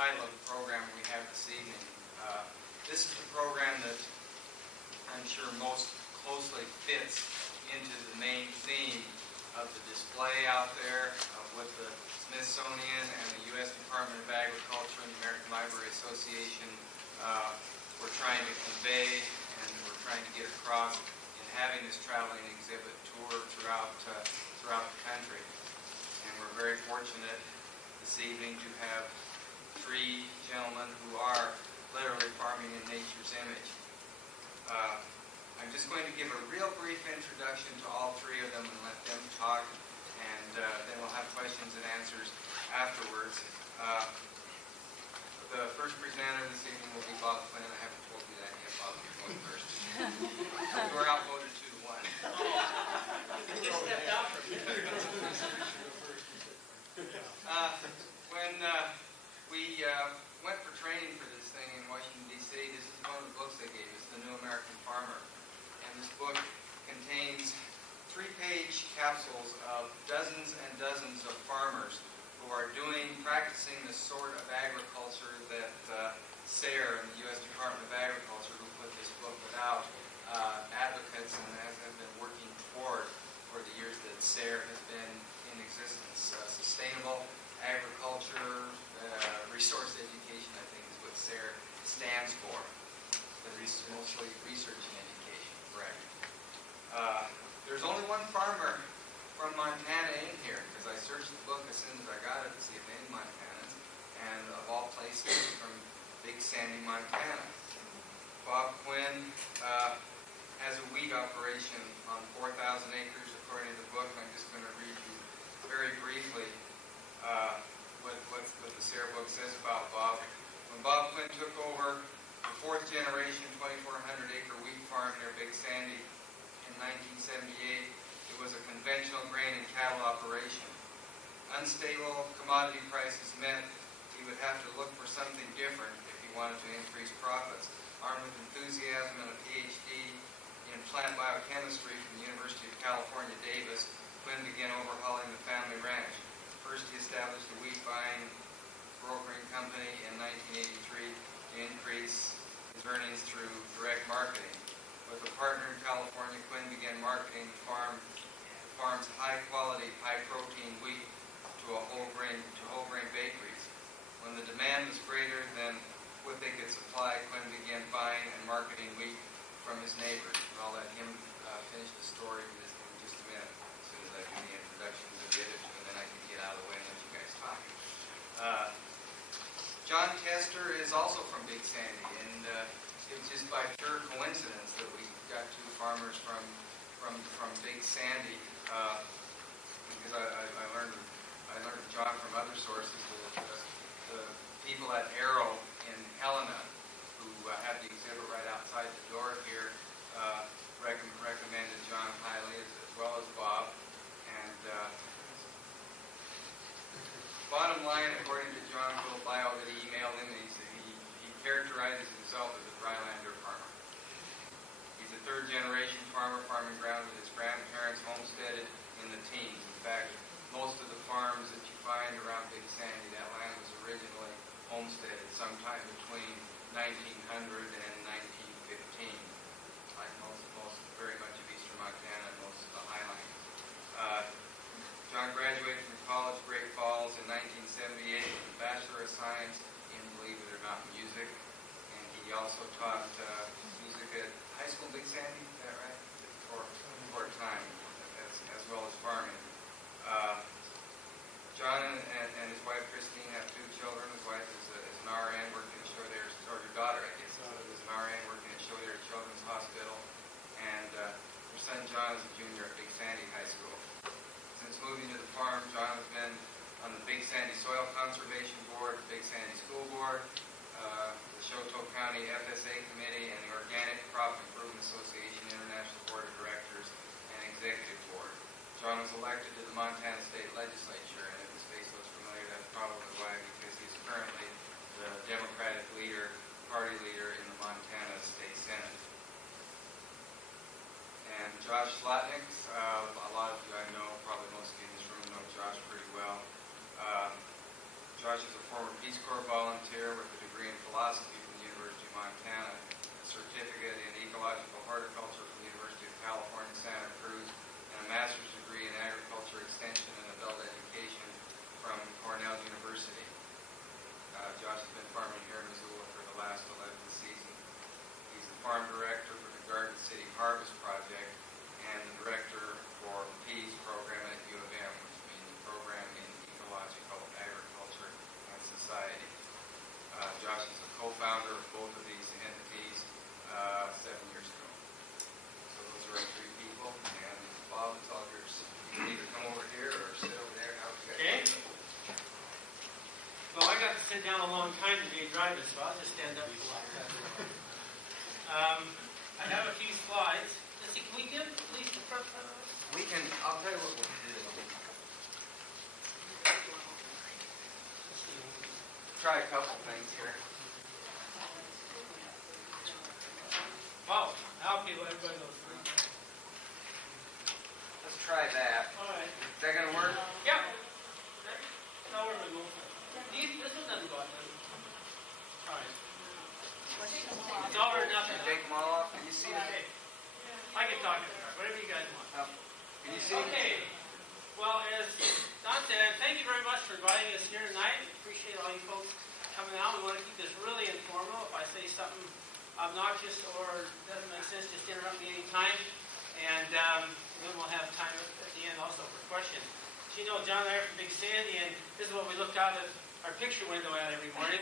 title of the program we have this evening. This is the program that I'm sure most closely fits into the main theme of the display out there of what the Smithsonian and the U.S. Department of Agriculture and the American Library Association were trying to convey and we're trying to get across in having this traveling exhibit tour throughout the country. And we're very fortunate this evening to have three gentlemen who are literally farming in nature's image. I'm just going to give a real brief introduction to all three of them and let them talk, and then we'll have questions and answers afterwards. The first presenter this evening will be Bob Quinn. I haven't told you that yet, Bob. You're going first. We were outvoted 2-1. You just stepped out from here. When we went for training for this thing in Washington, D.C., this is one of the books they gave us, The New American Farmer. And this book contains 3-page capsules of dozens and dozens of farmers who are practicing the sort of agriculture that SARE and the U.S. Department of Agriculture, who put this book without advocates and have been working toward for the years that SARE has been in existence. Sustainable agriculture, resource education, I think is what SARE stands for. But it's mostly research and education, correct. There's only one farmer from Montana in here, because I searched the book as soon as I got it to see if any Montanans, and of all places, from Big Sandy, Montana. Bob Quinn has a wheat operation on 4,000 acres, according to the book. I'm just going to read you very briefly what the SARE book says about Bob. When Bob Quinn took over the 4th generation 2,400-acre wheat farm near Big Sandy in 1978, it was a conventional grain and cattle operation. Unstable commodity prices meant he would have to look for something different if he wanted to increase profits. Armed with enthusiasm and a PhD in plant biochemistry from the University of California, Davis, Quinn began overhauling the family ranch. First, he established a wheat buying brokering company in 1983 to increase his earnings through direct marketing. With a partner in California, Quinn began marketing the farm's high-quality, high-protein wheat to whole grain bakeries. When the demand was greater than what they could supply, Quinn began buying and marketing wheat from his neighbors. And I'll let him finish the story in just a minute, as soon as I do the introductions and the other two, and then I can get out of the way and let you guys talk. John Tester is also from Big Sandy, and it was just by pure coincidence that we got two farmers from Big Sandy, because I learned of John from other sources. The people at Arrow in Helena, who have the exhibit right outside the door here, recommended John highly, as well as Bob. And bottom line, according to John's little bio that he emailed in, he characterizes himself as a drylander farmer. He's a 3rd-generation farmer, farming ground that his grandparents homesteaded in the teens. In fact, most of the farms that you find around Big Sandy, that land was originally homesteaded sometime between 1900 and 1915, like very much of eastern Montana and most of the highlands. John graduated from college, Great Falls, in 1978 with a Bachelor of Science in, believe it or not, music. And he also taught music at high school in Big Sandy, is that right? For a time, as well as farming. John and his wife Christine have 2 children. His wife is an RN working at Shodair, or her daughter, I guess, is an RN working at Shodair Children's Hospital. And her son John is a junior at Big Sandy High School. Since moving to the farm, John has been on the Big Sandy Soil Conservation Board, the Big Sandy School Board, the Chouteau County FSA Committee, and the Organic Crop Improvement Association International Board of Directors and Executive Board. John was elected to the Montana State Legislature, and if his face looks familiar, that's probably why, because he's currently the Democratic party leader in the Montana State Senate. And Josh Slotnick, a lot of you I know, probably most of you in this room know Josh pretty well. Josh is a former Peace Corps volunteer with a degree in philosophy from the University of Montana, a certificate in ecological horticulture from the University of California, Santa Cruz, and a master's degree in agriculture extension and adult education from Cornell University. Josh has been farming here in Missoula for the last 11 seasons. He's the farm director for the Garden City Harvest Project and the director for PEAS program at U of M, which means Program in Ecological Agriculture and Society. Josh is a co-founder of both of these entities 7 years ago. So those are our three people, and Bob, it's all yours. You can either come over here or sit over there. Okay. Well, I got to sit down a long time today driving, so I'll just stand up for a while. I have a few slides. Let's see, can we give at least the front of this? We can, I'll tell you what we'll do. Let's see. Try a couple things here. Wow, now people, everybody knows free. Let's try that. All right. Is that going to work? Yeah. Now where am I going? This one doesn't go out. All right. It's all or nothing. Take them all off. Can you see Okay. I can talk to her. Whatever you guys want. Can you see Okay. Well, as Don said, thank you very much for inviting us here tonight. We appreciate all you folks coming out. We want to keep this really informal. If I say something obnoxious or doesn't make sense, just interrupt me anytime. And then we'll have time at the end also for questions. So, you know, John and I are from Big Sandy, and this is what we looked out of our picture window at every morning.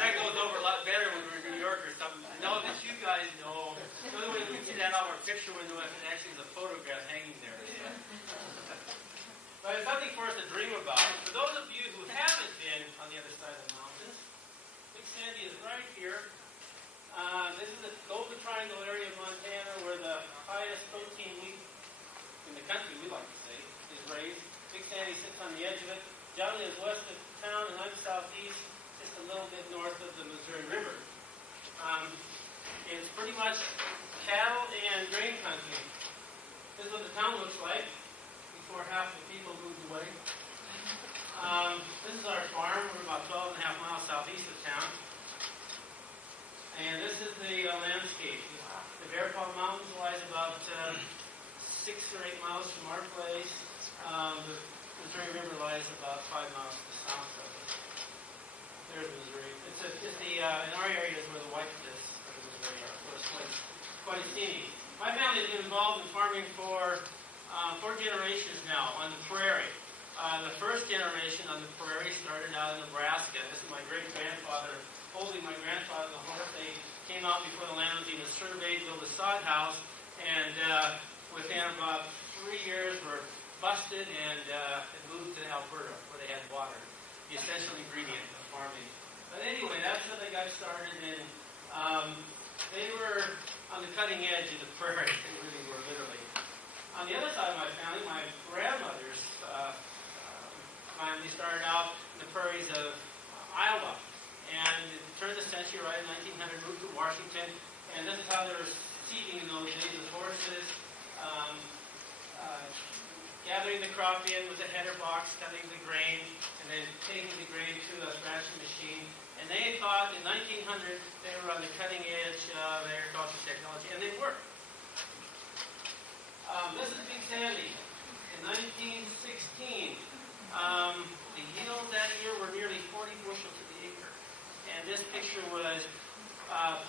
That goes over a lot better when we're in New York or something. I know that you guys know. The only way we can see that out of our picture window if it actually is a photograph hanging there. But it's something for us to dream about. For those of you who haven't been on the other side of the mountains, Big Sandy is right here. This is the Golden Triangle area of Montana where the highest protein wheat in the country, we like to say, is raised. Big Sandy sits on the edge of it. John is west of town, and I'm southeast, just a little bit north of the Missouri River. It's pretty much cattle and grain country. This is what the town looks like before half the people moved away. This is our farm. We're about 12 and a half miles southeast of town. And this is the landscape. The Bear Paw Mountains lies about 6 or 8 miles from our place. The Missouri River lies about 5 miles to the south of us. There's Missouri. In our area is where the whitefish of the Missouri are. So it's quite scenic. My family has been involved in farming for 4 generations now on the prairie. The first generation on the prairie started out in Nebraska. This is my great-grandfather holding my grandfather the horse. They came out before the land was even surveyed, built a sod house, and within about 3 years were busted and moved to Alberta where they had water, the essential ingredient of farming. But anyway, that's how they got started, and they were on the cutting edge of the prairie. They really were, literally. On the other side of my family, my grandmother's family started out in the prairies of Iowa, and at the turn of the century, right in 1900, moved to Washington, and this is how they were seeding in those days with horses. Gathering the crop in with a header box, cutting the grain, and then taking the grain to a thrashing machine. And they thought in 1900 they were on the cutting edge of agricultural technology, and they were. This is Big Sandy. In 1916, the yields that year were nearly 40 bushels to the acre. And this picture was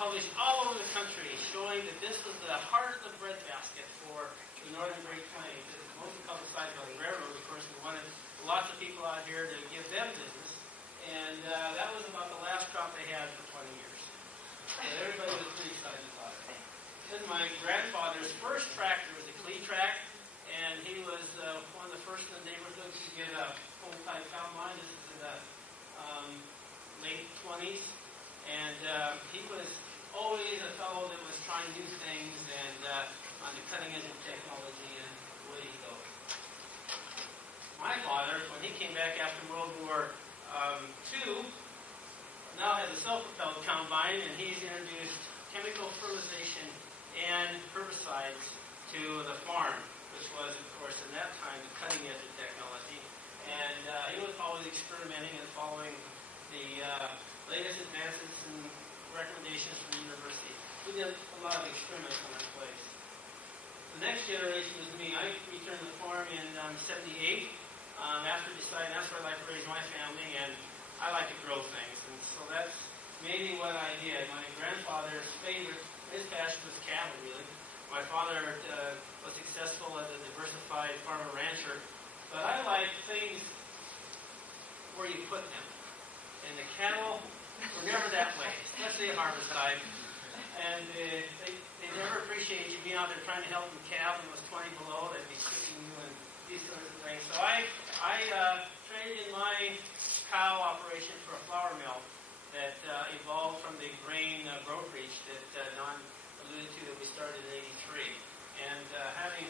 published all over the country, showing that this was the heart of the breadbasket for the northern Great Plains. It was mostly publicized by the railroad, of course. We wanted lots of people out here to give them business. And that was about the last crop they had for 20 years. So everybody was pretty excited about it. Then my grandfather's first tractor was a Clee track, and he was one of the first in the neighborhood to get a full-time combine. This is in the late 20s. And he was always a fellow that was trying new things and on the cutting edge of technology, and away he goes. My father, when he came back after World War II, now has a self-propelled combine, and he's introduced chemical fertilization and herbicides to the farm, which was, of course, in that time, the cutting edge of technology. And he was always experimenting and following the latest advances and recommendations from the university. We did a lot of experiments on our place. The next generation was me. I returned to the farm in 78 after deciding that's where I like to raise my family, and I like to grow things. And so that's maybe what I did. My grandfather's favorite, his passion was cattle, really. My father was successful as a diversified farmer-rancher, but I like things where you put them. And the cattle were never that way, especially at harvest time. And they never appreciated you being out there trying to help them calve when it was 20 below. They'd be kicking you and these sorts of things. So I traded in my cow operation for a flour mill that evolved from the grain brokerage that Don alluded to that we started in '83. And having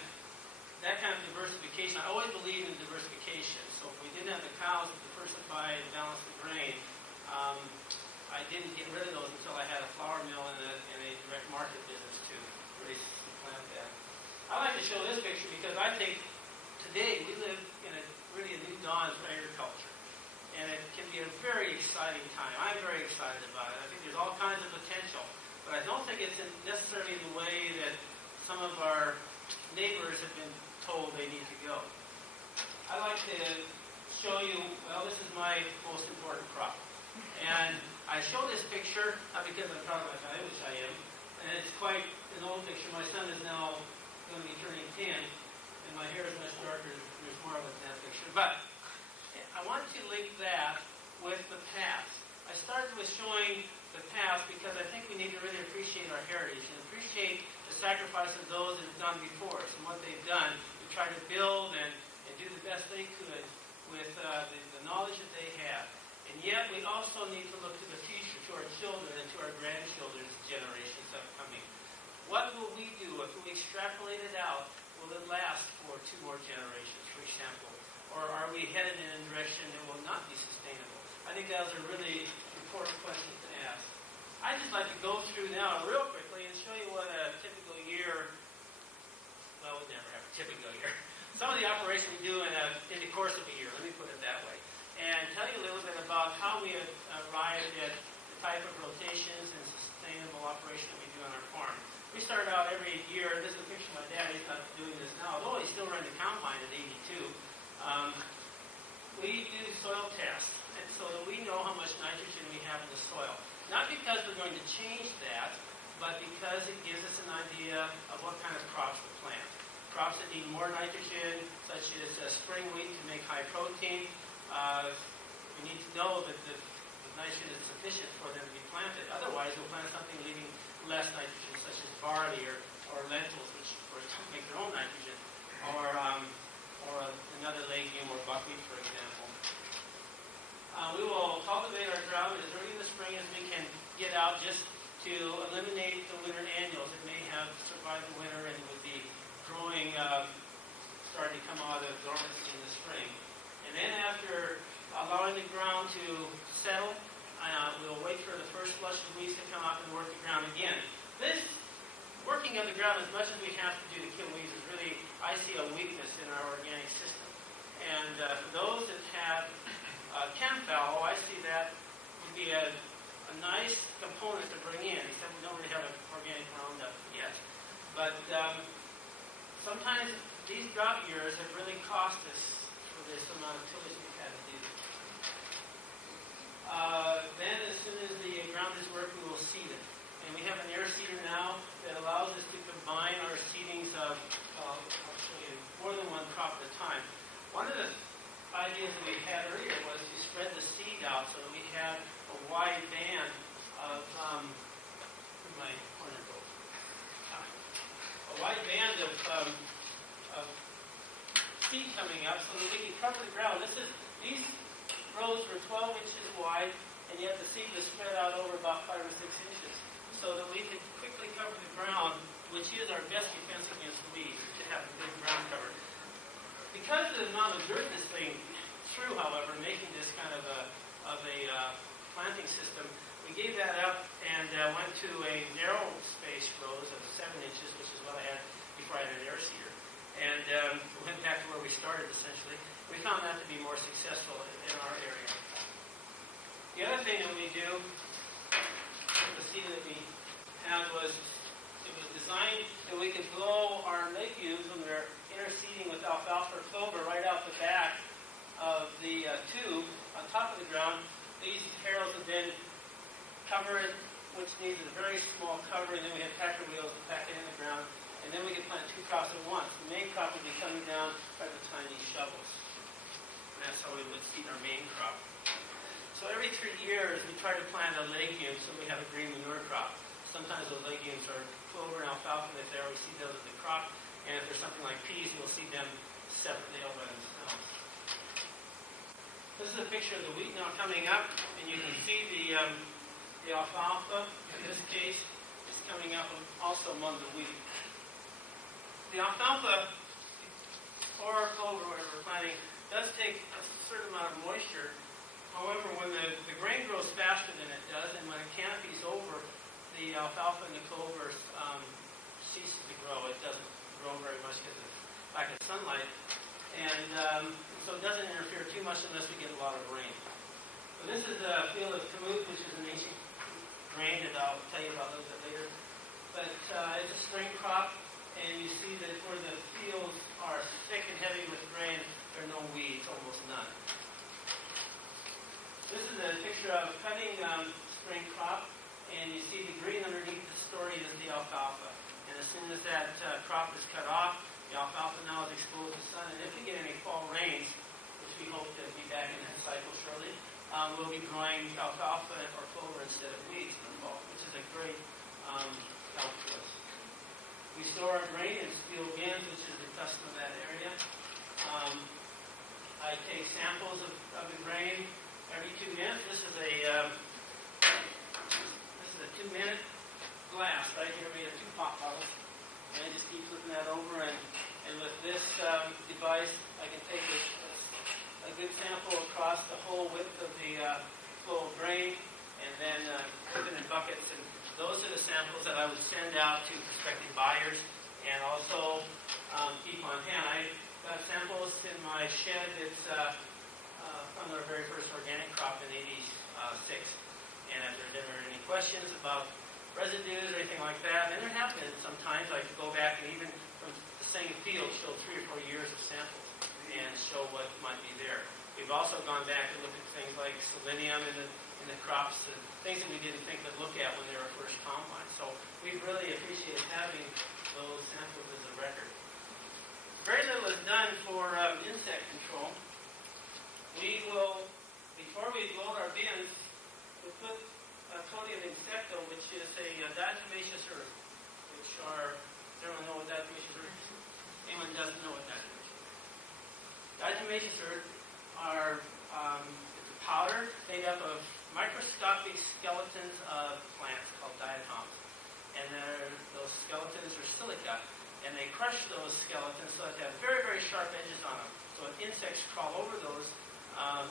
that kind of diversification, I always believed in diversification. So if we didn't have the cows to diversify and balance the grain, I didn't get rid of those until I had a flour mill and a direct market business to really supplant that. I like to show this picture because I think today we live in a new dawn for agriculture. And it can be a very exciting time. I'm very excited about it. I think there's all kinds of potential. But I don't think it's necessarily the way that some of our neighbors have been told they need to go. I like to show you, well, this is my most important crop. And I show this picture, not because I'm proud of my family, which I am, and it's quite an old picture. My son is now going to be turning 10, and my hair is much darker. There's more of it in that picture. But I wanted to link that with the past. I started with showing the past because I think we need to really appreciate our heritage and appreciate the sacrifice of those that have done before us and what they've done to try to build and do the best they could with the knowledge that they have. And yet we also need to look to the future, to our children and to our grandchildren's generations upcoming. What will we do if we extrapolate it out? Will it last for 2 more generations, for example? Or are we headed in a direction that will not be sustainable? I think those are really important questions to ask. I'd just like to go through now real quickly and show you what a typical year, well, we never have a typical year. Some of the operations we do in the course of a year, let me put it that way. And tell you a little bit about how we have arrived at the type of rotations and sustainable operation that we do on our farm. We start out every year, this is a picture of my dad, he's not doing this now, although he's still running the combine at 82. We do soil tests, and so that we know how much nitrogen we have in the soil. Not because we're going to change that, but because it gives us an idea of what kind of crops to plant. Crops that need more nitrogen, such as spring wheat to make high protein. We need to know that the nitrogen is sufficient for them to be planted. Otherwise, we'll plant something leaving less nitrogen, such as barley or lentils, which of course don't make their own nitrogen, or another legume or buckwheat, for example. We will cultivate our ground as early in the spring as we can get out, just to eliminate the winter annuals that may have survived the winter and would be growing, starting to come out of dormancy in the spring. And then after allowing the ground to settle, we'll wait for the first flush of weeds to come up and work the ground again. This working on the ground as much as we have to do to kill weeds is really, I see a weakness in our organic system. And for those that have chem fallow, I see that would be a nice component to bring in, except we don't really have an organic Roundup yet. But sometimes these drought years have really cost us for this amount of tillage we've had to do. Then as soon as the ground is worked, we will seed it. And we have an air seeder now that allows us to combine our seedings of, I'll show you, more than one crop at a time. One of the ideas that we had earlier was to spread the seed out so that we had a wide band of, my pointer broke. A wide band of seed coming up so that we can cover the ground. These rows were 12 inches wide, and yet the seed was spread out over about 5 or 6 inches, so that we could quickly cover the ground, which is our best defense against weeds, to have a good ground cover. Because of the amount of dirt this thing threw, however, making this kind of a planting system, we gave that up and went to a narrow space rows of 7 inches, which is what I had before I had an air seeder. And we went back to where we started, essentially. We found that to be more successful in our area. The other thing that we do, the seed that we had was, it was designed that we could blow our legumes when they're interseeding with alfalfa or clover right out the back of the tube on top of the ground. These harrows would then cover it, which needs a very small cover, and then we had tractor wheels to pack it in the ground, and then we could plant 2 crops at once. The main crop would be coming down by the time these shovels. And that's how we would seed our main crop. So every 3 years, we try to plant a legume so we have a green manure crop. Sometimes those legumes are clover and alfalfa, and if there we seed those as the crop. And if there's something like peas, we'll seed them separately all by themselves. This is a picture of the wheat now coming up, and you can see the alfalfa, in this case, is coming up also among the wheat. The alfalfa, or clover, whatever we're planting, does take a certain amount of moisture. However, when the grain grows faster than it does, and when a canopy is over, the alfalfa and the clover ceases to grow. It doesn't grow very much because of lack of sunlight. And so it doesn't interfere too much unless we get a lot of rain. So this is a field of kamut, which is an ancient grain that I'll tell you about a little bit later. But it's a spring crop, and you see that where the fields are thick and heavy with grain, there are no weeds, almost none. This is a picture of cutting spring crop, and you see the green underneath the story is the alfalfa. And as soon as that crop is cut off, the alfalfa now is exposed to sun. And if we get any fall rains, which we hope to be back in that cycle shortly, we'll be growing alfalfa or clover instead of weeds in the fall, which is a great help to us. We store our grain in steel bins, which is the custom of that area. I take samples of the grain every 2 minutes. This is a 2-minute glass right here made of 2 pop bottles. And I just keep flipping that over, and with this device, I can take a good sample across the whole width of the flow of grain, and then put it in buckets. And those are the samples that I would send out to prospective buyers, and also keep on hand. I got samples in my shed. It's from our very first organic crop in '86. And if there's ever any questions about residues or anything like that, and there have been sometimes, I could go back and even from the same field show 3 or 4 years of samples and show what might be there. We've also gone back and looked at things like selenium in the crops, and things that we didn't think to look at when they were first combined. So we really appreciate having those samples as a record. Very little is done for insect control. We will, before we load our bins, we put a coating of insecto, which is a diatomaceous earth, which are, everyone know what diatomaceous earth is? Anyone doesn't know what diatomaceous earth is? Diatomaceous earth are it's a powder made up of microscopic skeletons of plants called diatoms. And those skeletons are silica, and they crush those skeletons so that they have very, very sharp edges on them. So if insects crawl over those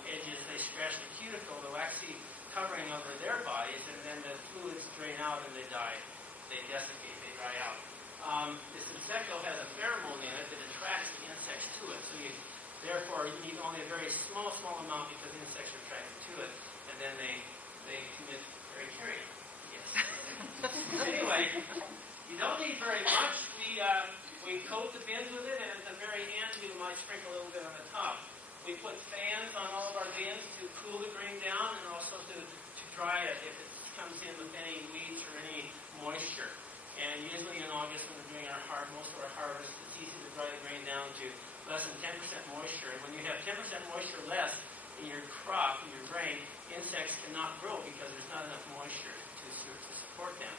edges, they scratch the cuticle, the waxy covering over their bodies, and then the fluids drain out and they die. They desiccate, they dry out. This insecto has a pheromone in it that attracts the insects to it. So therefore, you need only a very small amount because the insects are attracted to it, and then they commit urticaria. Yes. Anyway, you don't need very much. We coat the bins with it, and at the very end, we might sprinkle a little bit on the top. We put fans on all of our bins to cool the grain down and also to dry it if it comes in with any weeds or any moisture. And usually in August when we're doing most of our harvest, it's easy to dry the grain down to less than 10% moisture. And when you have 10% moisture less in your crop, in your grain, insects cannot grow because there's not enough moisture to support them.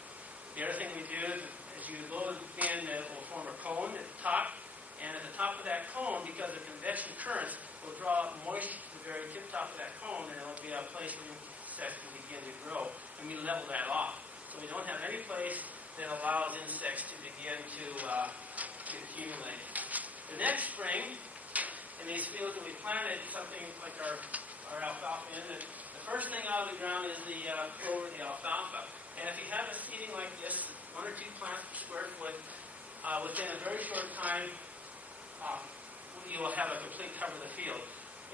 The other thing we do is as you load the bin, it will form a cone at the top. And at the top of that cone, because of convection currents, will draw up moisture to the very tip top of that cone, and it will be a place where insects can begin to grow. And we level that off. So we don't have any place that allows insects to begin to accumulate. The next spring, in these fields that we planted, something like our alfalfa in, the first thing out of the ground is the clover, the alfalfa. And if you have a seeding like this, 1 or 2 plants per square foot, within a very short time, you will have a complete cover of the field.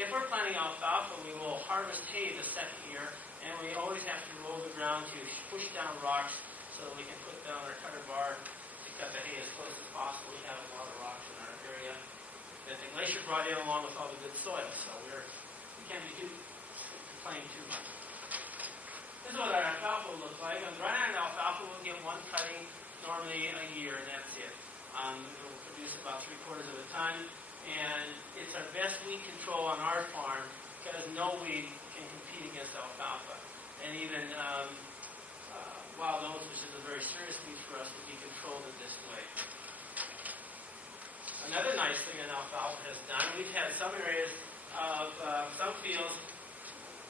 If we're planting alfalfa, we will harvest hay the second year, and we always have to roll the ground to push down rocks so that we can put down our cutter bar to cut the hay as close as possible. We have a lot of rocks in our area that the glacier brought in along with all the good soil, so we can't be complaining too much. This is what our alfalfa will look like. On dry iron alfalfa, we'll get one cutting normally a year, and that's it. It will produce about 3/4 of a ton, and it's our best weed control on our farm because no weed can compete against alfalfa. And even wild oats, which is a very serious weed for us, will be controlled in this way. Another nice thing that alfalfa has done, we've had some areas of some fields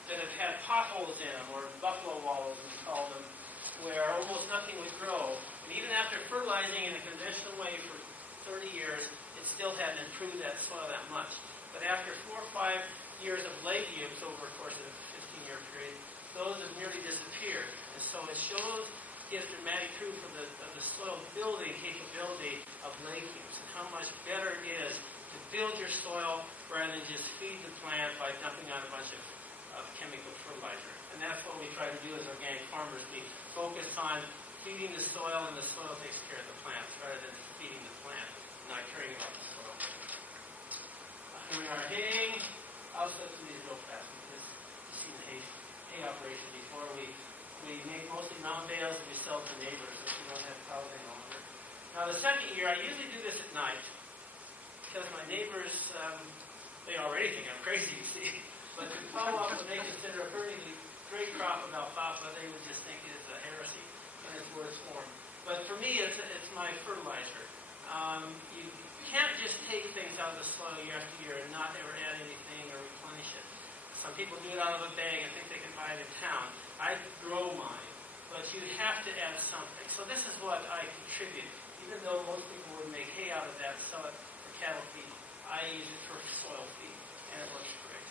that have had potholes in them, or buffalo wallows, we call them, where almost nothing would grow. And even after fertilizing in a conventional way for 30 years, it still hadn't improved that soil that much. But after 4 or 5 years of legumes over a course of a 15-year period, those have nearly disappeared. And so it gives dramatic proof of the soil building capability of legumes and how much better it is to build your soil rather than just feed the plant by dumping out a bunch of chemical fertilizer. And that's what we try to do as organic farmers. We focus on feeding the soil, and the soil takes care of the plants rather than feeding the plant, not caring about the soil. Here we are haying. I'll slip through these real fast because you've seen the hay operation before. We make mostly mound bales and we sell to neighbors if we don't have cows any longer. Now the second year, I usually do this at night because my neighbors, they already think I'm crazy, you see. But to follow up what they consider a pretty great crop of alfalfa, they would just think it is a heresy in its worst form. But for me, it's my fertilizer. You can't just take things out of the soil year after year and not ever add anything or replenish it. Some people do it out of a bag and think they can buy it in town. I grow mine, but you have to add something. So this is what I contribute. Even though most people would make hay out of that, sell it for cattle feed, I use it for soil feed, and it works great.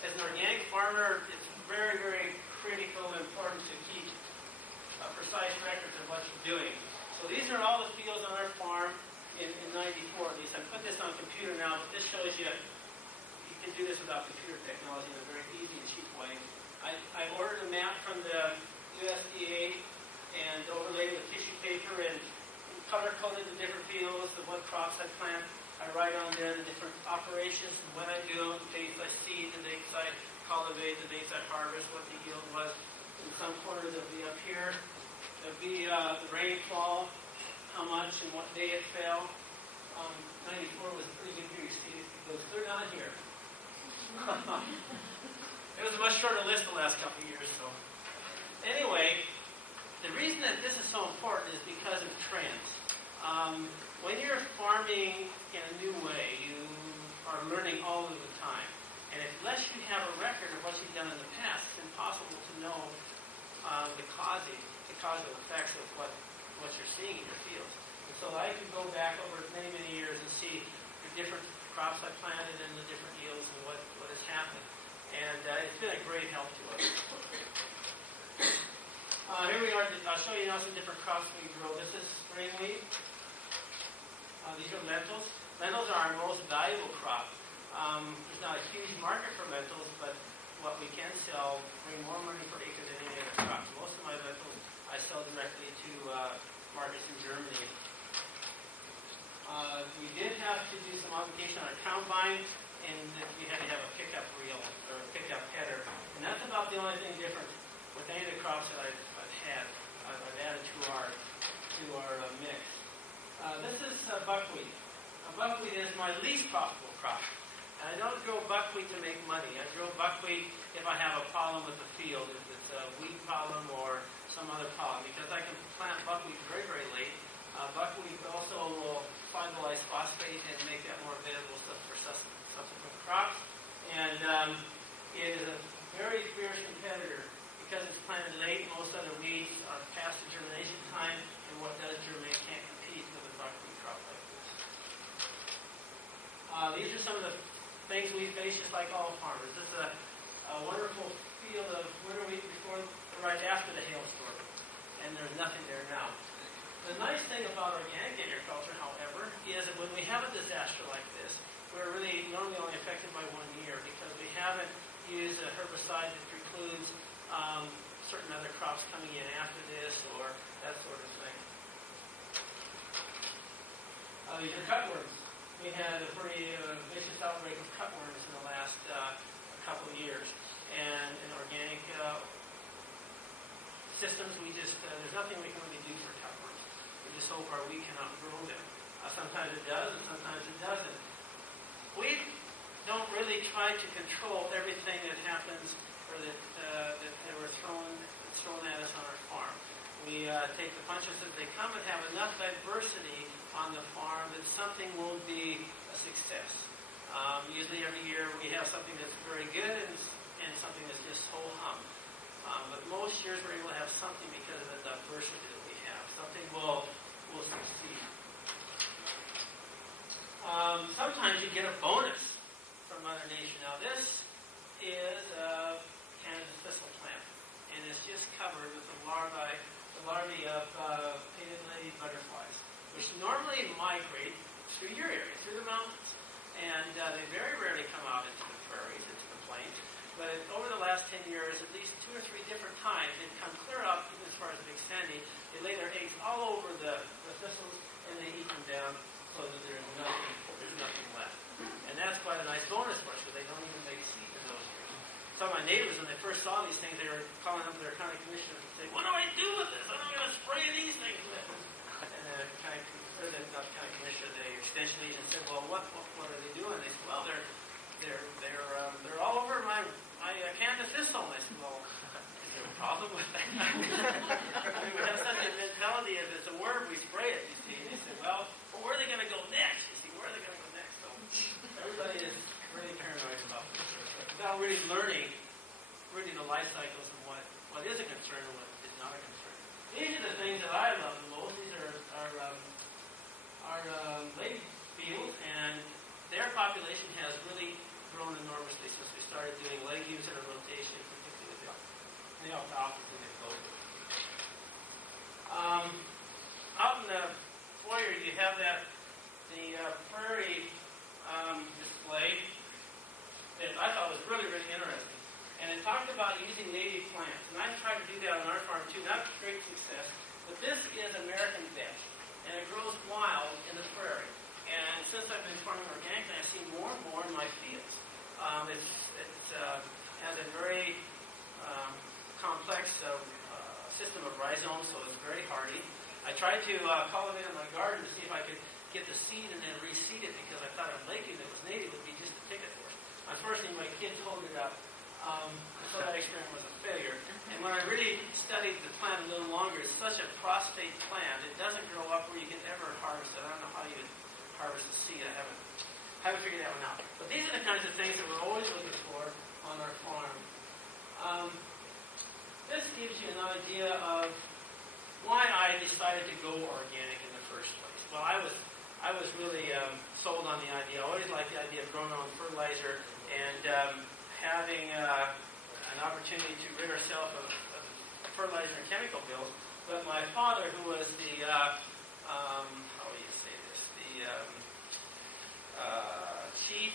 As an organic farmer, it's very, very critical and important to keep precise records of what you're doing. So these are all the fields on our farm in 94 at least. I put this on computer now, but this shows you can do this without computer technology in a very easy and cheap way. I ordered a map from the USDA and overlaid it with tissue paper and color-coded the different fields of what crops I plant. I write on there the different operations, when I do them, the dates I seed, the dates I cultivate, the dates I harvest, what the yield was. In some corners it'll be up here. There'll be the rainfall, how much and what day it fell. 94 was a pretty good year, you see. It goes clear down here. It was a much shorter list the last couple of years, so. Anyway, the reason that this is so important is because of trends. When you're farming in a new way, you are learning all of the time. And unless you have a record of what you've done in the past, it's impossible to know the causal effects of what you're seeing in your fields. And so I can go back over many, many years and see the different crops I planted and the different yields and what has happened. And it's been a great help to us. Here we are. I'll show you now some different crops we grow. This is spring wheat. These are lentils. Lentils are our most valuable crop. There's not a huge market for lentils, but what we can sell bring more money per acre than any other crops. Most of my lentils I sell directly to markets in Germany. We did have to do some modification on our combine, and we had to have a pickup reel or a pickup header. And that's about the only thing different with any of the crops that I've added to our mix. This is buckwheat. Buckwheat is my least profitable crop. And I don't grow buckwheat to make money. I grow buckwheat if I have a problem with the field, if it's a weed problem or some other problem, because I can plant buckwheat very, very late. Buckwheat also will fungalize phosphate and make that more available for subsequent crops. And it is a very fierce competitor because it's planted late. Most other weeds are past the germination time, and what does germinate can't compete with a buckwheat crop like this. These are some of the things we face just like all farmers. This is a wonderful field of winter wheat right after the hailstorm, and there's nothing there now. The nice thing about organic agriculture, however, is that when we have a disaster like this, we're really normally only affected by 1 year because we haven't used a herbicide that precludes certain other crops coming in after this or that sort of thing. These are cutworms. We had a pretty vicious outbreak of cutworms in the last couple of years. And in organic systems, there's nothing we can really do for cutworms. We just hope our wheat can outgrow them. Sometimes it does, and sometimes it doesn't. We don't really try to control everything that happens or that we're thrown at us on our farm. We take the punches as they come and have enough diversity on the farm that something will be a success. Usually every year we have something that's very good and something that's just ho-hum. But most years we're able to have something because of the diversity that we have. Something will succeed. Sometimes you get a bonus from Mother Nature. Now this is Canada's thistle plant, and it's just covered with the larvae of painted lady butterflies, which normally migrate through your area, through the mountains. And they very rarely come out into the prairies, into the plains. But over the last 10 years, at least 2 or 3 different times, they've come clear up, even as far as Big Sandy. They lay their eggs all over the thistles, and they eat them down so that there's nothing left. And that's quite a nice bonus for us, because they don't even make seed in those years. Some of my neighbors, when they first saw these things, they were calling up their county commissioner and saying, "What do I do with this? What am I going to spray these things with?" And the commissioner, the extension agent said, "Well, what are they doing?" They said, "Well, they're all over my Canada thistle." And I said, "Well, is there a problem with that?" I mean, we have such a mentality of it's a worm, we spray it, you see. And they said, well, where are they going to go next? You see, where are they going to go next? So everybody is really paranoid about this. Without really learning the life cycles and what is a concern and what is not a concern. These are the things that I love the most. These are lady beetles, and their population has really grown enormously since we started doing legumes in a rotation, particularly with the alfalfa and the clover. Out in the foyer, you have the prairie display that I thought was really, really interesting. And it talked about using native plants. And I've tried to do that on our farm too, not with great success. But this is American vetch, and it grows wild in the prairie. And since I've been farming organically, I've seen more and more in my fields. It has a very complex system of rhizomes, so it's very hardy. I tried to cultivate in my garden to see if I could get the seed and then reseed it because I thought a legume that was native would be just a ticket for it. Unfortunately, my kids hold it up, so that experiment was a failure. And when I really studied the plant a little longer, it's such a prostate plant. It doesn't grow up where you can ever harvest it. I don't know how you would harvest the seed. I haven't figured that one out. But these are the kinds of things that we're always looking for on our farm. This gives you an idea of why I decided to go organic in the first place. Well, I was really sold on the idea. I always liked the idea of growing our own fertilizer and having an opportunity to rid ourselves of fertilizer and chemical bills. But my father, who was the how do you say this? The chief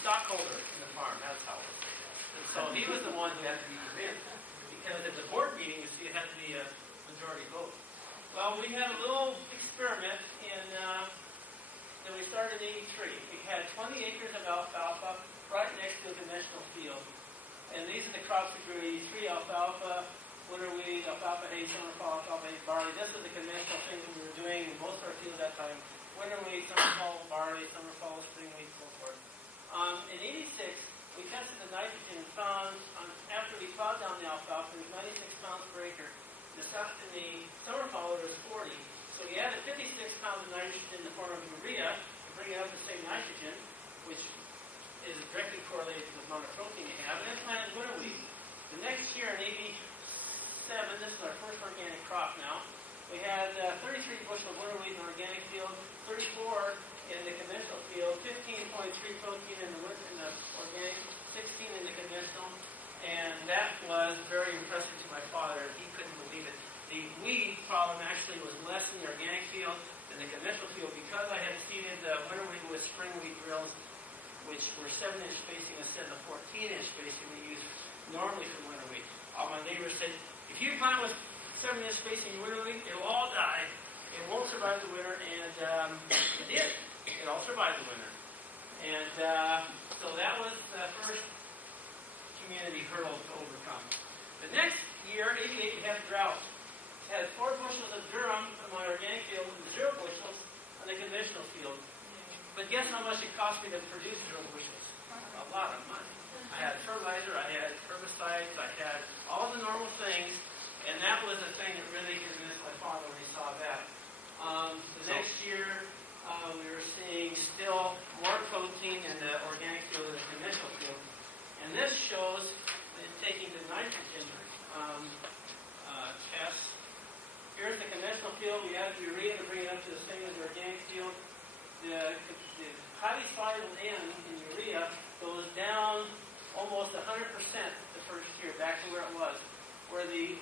stockholder in the farm. That's how it was. And so he was the one who had to be convinced, because at the board meeting, you see, it had to be a majority vote. Well, we had a little experiment that we started in '83. We had 20 acres of alfalfa right next to a conventional field. And these are the crops we grew: 83 alfalfa, winter wheat, alfalfa hay, summer fall, alfalfa hay, barley. This was the conventional thing that we were doing in most of our fields at that time: winter wheat, summer fall, barley, summer fall, spring wheat, and so forth. In '86, we tested the nitrogen and found, after we plowed down the alfalfa, it was 96 pounds per acre. In the summer fall, it was 40. So we added 56 pounds of nitrogen in the form of urea to bring it up to the same nitrogen, which is directly correlated to the amount of protein you have, and then planted winter wheat. The next year in '87, this is our first organic crop now, we had 33 bushel of winter wheat in the organic field, 34 in the conventional field, 15.3 protein in the organic, 16 in the conventional, and that was very impressive to my father. He couldn't believe it. The weed which were 7-inch spacing instead of the 14-inch spacing we use normally for winter wheat. All my neighbors said, if you plant with 7-inch spacing in winter wheat, it'll all die. It won't survive the winter, and it did. It all survived the winter. And so that was the first community hurdle to overcome. The next year, 88, we had a drought. It had 4 bushels of durum on my organic field and 0 bushels on the conventional field. But guess how much it cost me to produce 0 bushels? A lot of money. I had fertilizer, I had herbicides, I had all the normal things, and that was the thing that really convinced my father when he saw that. The next year, we were seeing still more protein in the organic field than the conventional field. And this shows that taking the nitrogen test. Here's the conventional field. We add the urea to bring it up to the same as the organic field. The highly soluble N in urea goes down almost 100% the first year, back to where it was. Where the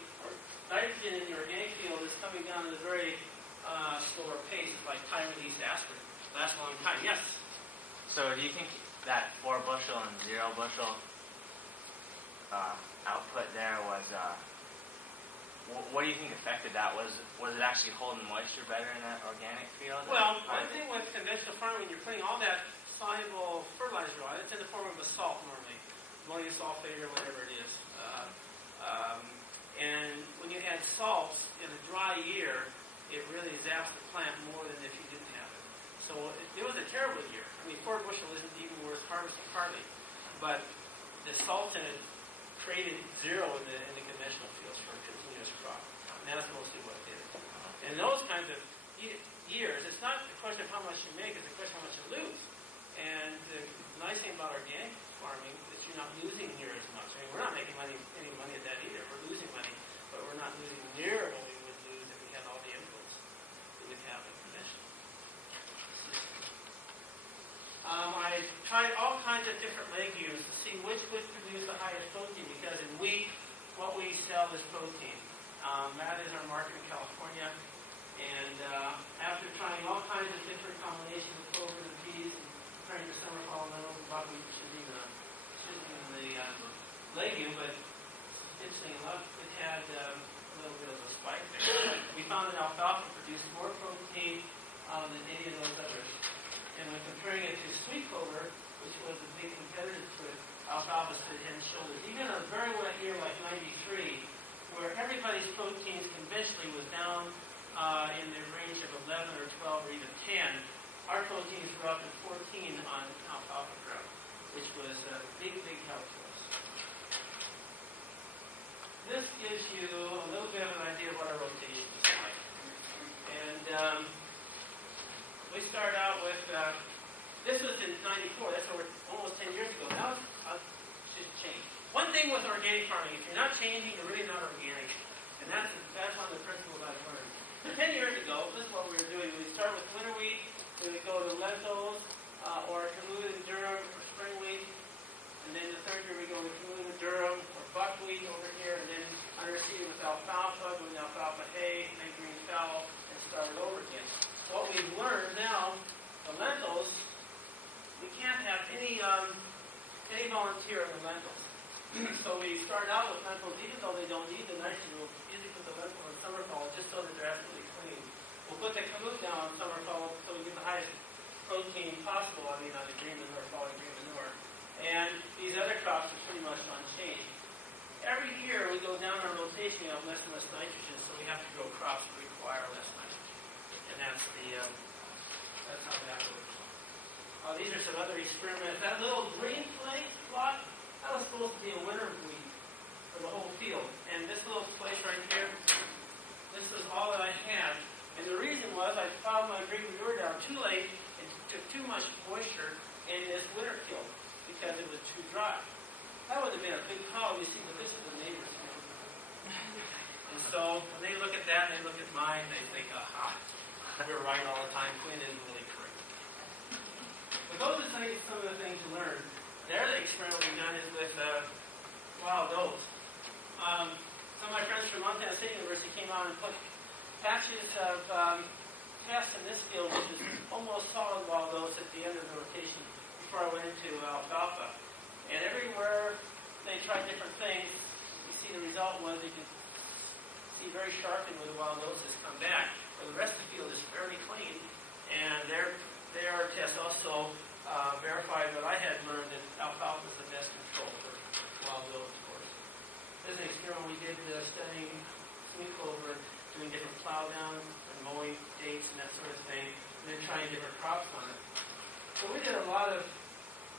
nitrogen in the organic field is coming down at a very slower pace, like time-released aspirin. Lasts a long time. Yes? So do you think that 4 bushel and 0 bushel output there was, what do you think affected that? Was it actually holding moisture better in that organic field? Well, one thing with conventional farming, when you're putting all that soluble fertilizer on, it's in the form of a salt normally, ammonium sulfate or whatever it is. And when you add salts in a dry year, it really zaps the plant more than if you didn't have it. So it was a terrible year. I mean, 4 bushel isn't even worth harvesting hardly. But the salt in it created 0 in the conventional fields for a continuous crop. And that's mostly what it did. And those kinds of years, it's not a question of how much you make, it's a question of how much you lose. And the nice thing about organic farming is you're not losing near as much. I mean, we're not making any money at that either. We're losing money, but we're not losing near what we would lose if we had all the inputs that we'd have in conventional. I tried all kinds of different legumes to see which would produce the highest protein, because in wheat, what we sell is protein. That is our market in California. And after trying all kinds of different combinations of clover and peas, and preparing for summer, fall, and buckwheat should be the legume, but interestingly enough, it had a little bit of a spike there. We found that alfalfa produced more protein than any of those others. And when comparing it to sweet clover, which was a big competitor to it, alfalfa stood head and shoulders. Even a very wet year like 93, where everybody's proteins conventionally was down in the range of 11 or 12 or even 10, our proteins were up at 14 on alfalfa ground, which was a big, big help to us. This gives you a little bit of an idea of what our rotation is like. And we started out with, this was in 94, that's over almost 10 years ago. Now it's changed. One thing with organic farming, if you're not changing, you're really not organic. And that's one of the principles I've learned. 10 years ago, this is what we were doing. We'd start with winter wheat, we would go to lentils, or camut and durum, or spring wheat. And then the third year we go with camut and durum, or buckwheat over here, and then underseeded with alfalfa, doing alfalfa hay, and then green fallow, and started over again. What we've learned now, the lentils, we can't have any volunteer in the lentils. So we start out with lentils, even though they don't need the nitrogen, we'll usually put the lentil in summer fall just so that they're absolutely clean. We'll put the camut down in summer fall so we get the highest protein possible, on the green manure, fall green manure. And these other crops are pretty much unchanged. Every year we go down our rotation, we have less and less nitrogen, so we have to grow crops that require less nitrogen. And that's how that works. These are some other experiments. That little green plot, that was supposed to be a winter wheat for the whole field. And this little place right here, this is all that I had. And the reason was I filed my green manure down too late and took too much moisture in this winter field because it was too dry. That would have been a big problem, you see, but this is the neighbor's field. And so when they look at that and they look at mine, they think, aha, we're right all the time. Quinn is really correct. But those are some of the things you learn. The other experiment we've done is with wild oats. Some of my friends from Montana State University came out and put patches of tests in this field, which is almost solid wild oats at the end of the rotation, before before I went into alfalfa. And everywhere they tried different things, you see the result was you can see very sharply where the wild oats come back. Where the rest of the field is fairly clean. And their tests also verified what I had learned, that alfalfa is the best control for wild oats, of course. There's an experiment we did studying sweet clover, doing different plow down and mowing dates and that sort of thing, and then trying different crops on it. So we did a lot of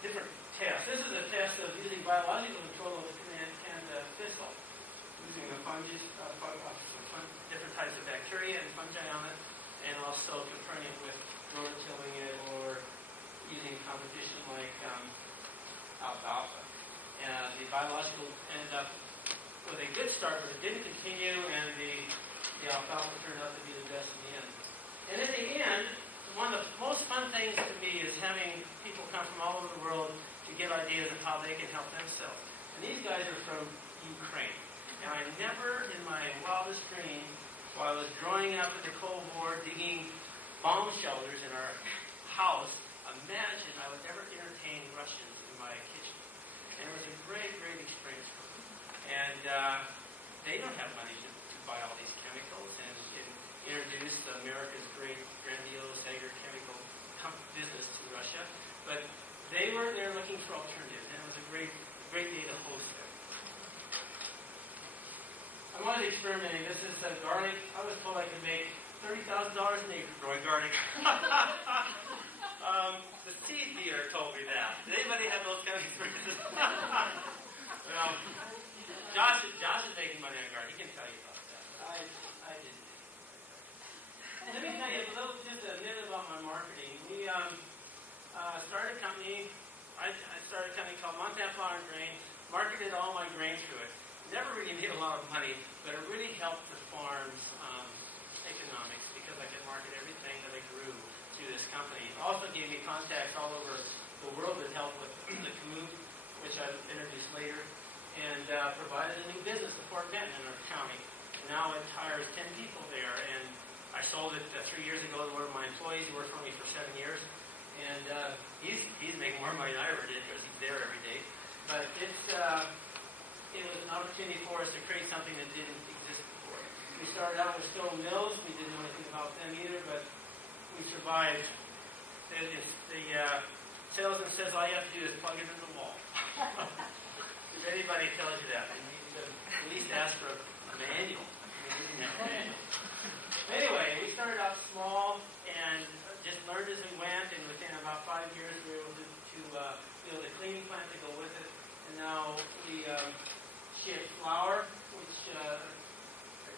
different tests. This is a test of using biological control of the Canada thistle, using a fungus, different types of bacteria and fungi on it, and also comparing it with tilling it or using competition like alfalfa. And the biological ended up with a good start, but it didn't continue, and the alfalfa turned out to be the best in the end. And in the end, one of the most fun things to me is having people come from all over the world to get ideas of how they can help themselves. And these guys are from Ukraine. And I never, in my wildest dream, while I was growing up in the Cold War, digging bomb shelters in our house, imagined I would never entertain Russians in my kitchen. And it was a great, great experience for me. And they don't have money to buy all these chemicals and introduce America's great, grandiose agrochemical business to Russia. But they were there looking for alternatives, and it was a great, great day to host them. I wanted experimenting. This is garlic. I was told I could make $30,000 an acre growing garlic. The seed dealer told me that. Did anybody have those kind of experiences? Well, Josh is making money on garlic. He can tell you about that. I didn't. Let me tell you just a bit about my marketing. We started a company. I started a company called Montana Flour and Grain. Marketed all my grain through it. Never really made a lot of money, but it really helped the farm's economics because I could market everything that I grew through this company. It also gave me contacts all over the world that helped with the Kamut, which I introduced later, and provided a new business to Fort Benton in our county. And now it hires 10 people there, and I sold it 3 years ago to one of my employees. He worked for me for 7 years, and he's making more money than I ever did because he's there every day. But it was an opportunity for us to create something that didn't exist before. We started out with stone mills. We didn't know anything about them either, but we survived. The salesman says all you have to do is plug it in the wall. If anybody tells you that, then you need to at least ask for a manual. We didn't have a manual. Anyway, we started out small and just learned as we went, and within about 5 years we were able to build a cleaning plant to go with it. And now we ship flour, which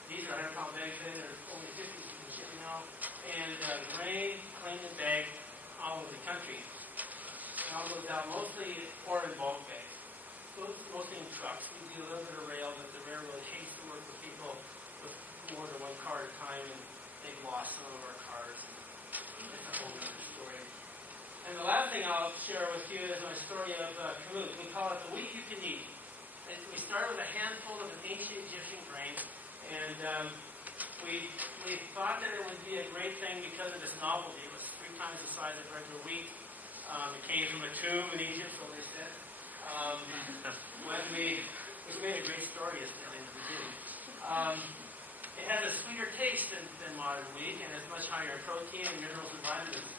these are 100-pound bags in. There's only 50 you can ship now. And grain, cleaned and bagged all over the country. And all goes out mostly or in bulk bags. Mostly in trucks. We do a little bit of rail, but the railroad hates to work with people with more than one car at a time, and they've lost some of our cars. It's a whole other story. And the last thing I'll share with you is my story of Kamut. We call it the wheat you can eat. We started with a handful of an ancient Egyptian grain, and we thought that it would be a great thing because of its novelty. It was 3 times the size of regular wheat. It came from a tomb in Egypt, so they said. Which made a great story in the beginning. It has a sweeter taste than modern wheat, and it's much higher in protein and minerals and vitamins.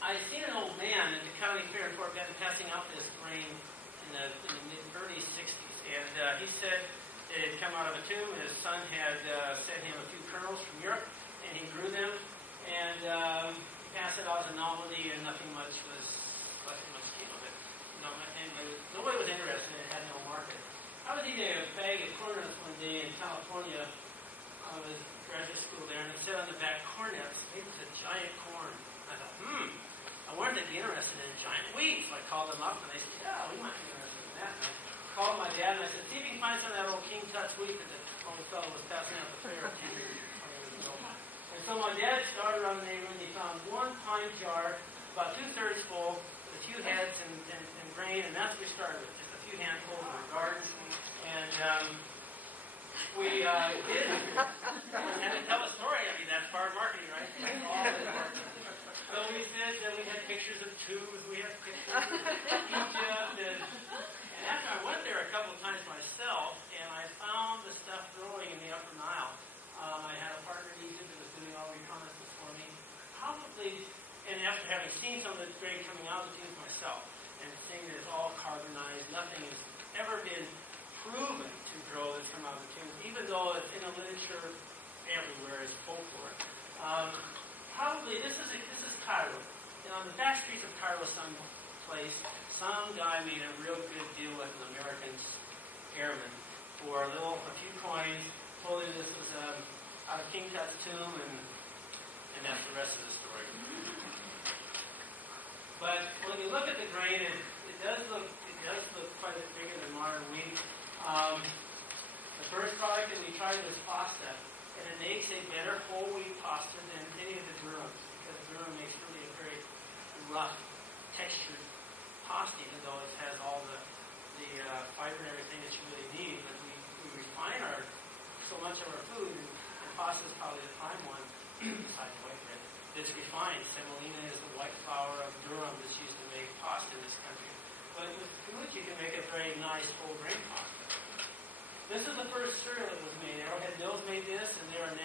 I seen an old man at the county fair in Fort Benton passing out this grain in the early 60s, and he said it had come out of a tomb, and his son had sent him a few kernels from Europe, and he grew them, and passed it out as a novelty, and nothing much came of it. Nobody was interested in it. It had no market. I was eating a bag of corn nuts one day in California. I was graduate school there, and it said on the back, corn nuts. It was a giant corn. I thought, I wonder if they'd be interested in giant wheat. So I called them up, and they said, yeah, we might be interested in that. And I called my dad, and I said, see if you can find some of that old King Tut's wheat that the old fellow was passing out the fair 10 years ago. And so my dad started around the neighborhood, and he found 1 pint jar, about 2/3 full, with a few heads and grain, and that's what we started with, just a few handfuls in our garden. And we did. And to tell a story, I mean, that's part of marketing, right? So we said that we had pictures of Tooth, we had pictures of Egypt, and after I went there a couple of times myself, and I found the stuff growing in the Upper Nile. I had a partner in Egypt that was doing all reconnaissance for me. Probably, and after having seen some of the grain coming out of the dunes myself, and seeing that it's all carbonized, nothing has ever been proven to grow that's come out of the dunes, even though it's in the literature everywhere as folklore. Probably, this is Cairo. And on the back streets of Cairo, someplace, some guy made a real good deal with an American airman for a few coins. Told him this was out of King Tut's tomb, and that's the rest of the story. But when you look at the grain, it does look quite a bit bigger than modern wheat. The first product that we tried was pasta, and it makes a better whole wheat pasta than any of the durums, because durum makes really a very rough, textured pasta, even though it has all the fiber and everything that you really need. But we refine so much of our food, and pasta is probably the prime one, besides white bread, that's refined. Semolina is the white flour of durum that's used to make pasta in this country. But with food, you can make a very nice whole grain pasta. This is the first cereal that was made. Arrowhead Mills made this, and they're one of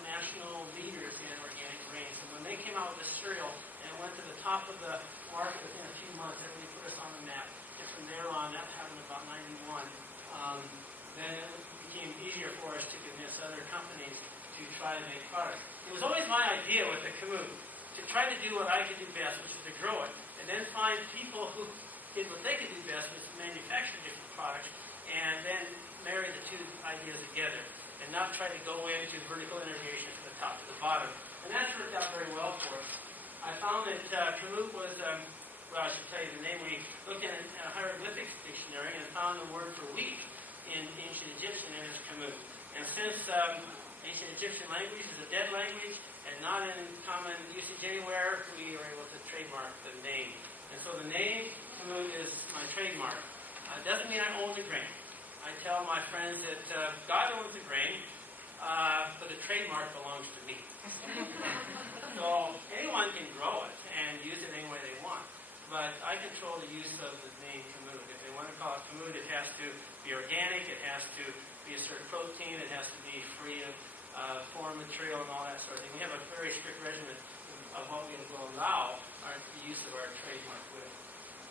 the national leaders in organic grains. And when they came out with this cereal, and it went to the top of the market within a few months, that really put us on the map. And from there on, that happened about 91. Then it became easier for us to convince other companies to try to make products. It was always my idea with the Kamut to try to do what I could do best, which is to grow it, and then find people who did what they could do best, which is manufacture different products, and then marry the two ideas together, and not try to go into vertical integration from the top to the bottom. And that's worked out very well for us. I found that Kamut was, I should tell you the name. We looked in a hieroglyphics dictionary and found the word for wheat in ancient Egyptian, and it's Kamut. And since ancient Egyptian language is a dead language and not in common usage anywhere, we were able to trademark the name. And so the name Kamut is my trademark. It doesn't mean I own the grain. I tell my friends that God owns the grain, but the trademark belongs to me. So anyone can grow it and use it any way they want, but I control the use of the name Kamut. If they want to call it Kamut, it has to be organic, it has to be a certain protein, it has to be free of foreign material and all that sort of thing. We have a very strict regimen of what we will allow the use of our trademark with.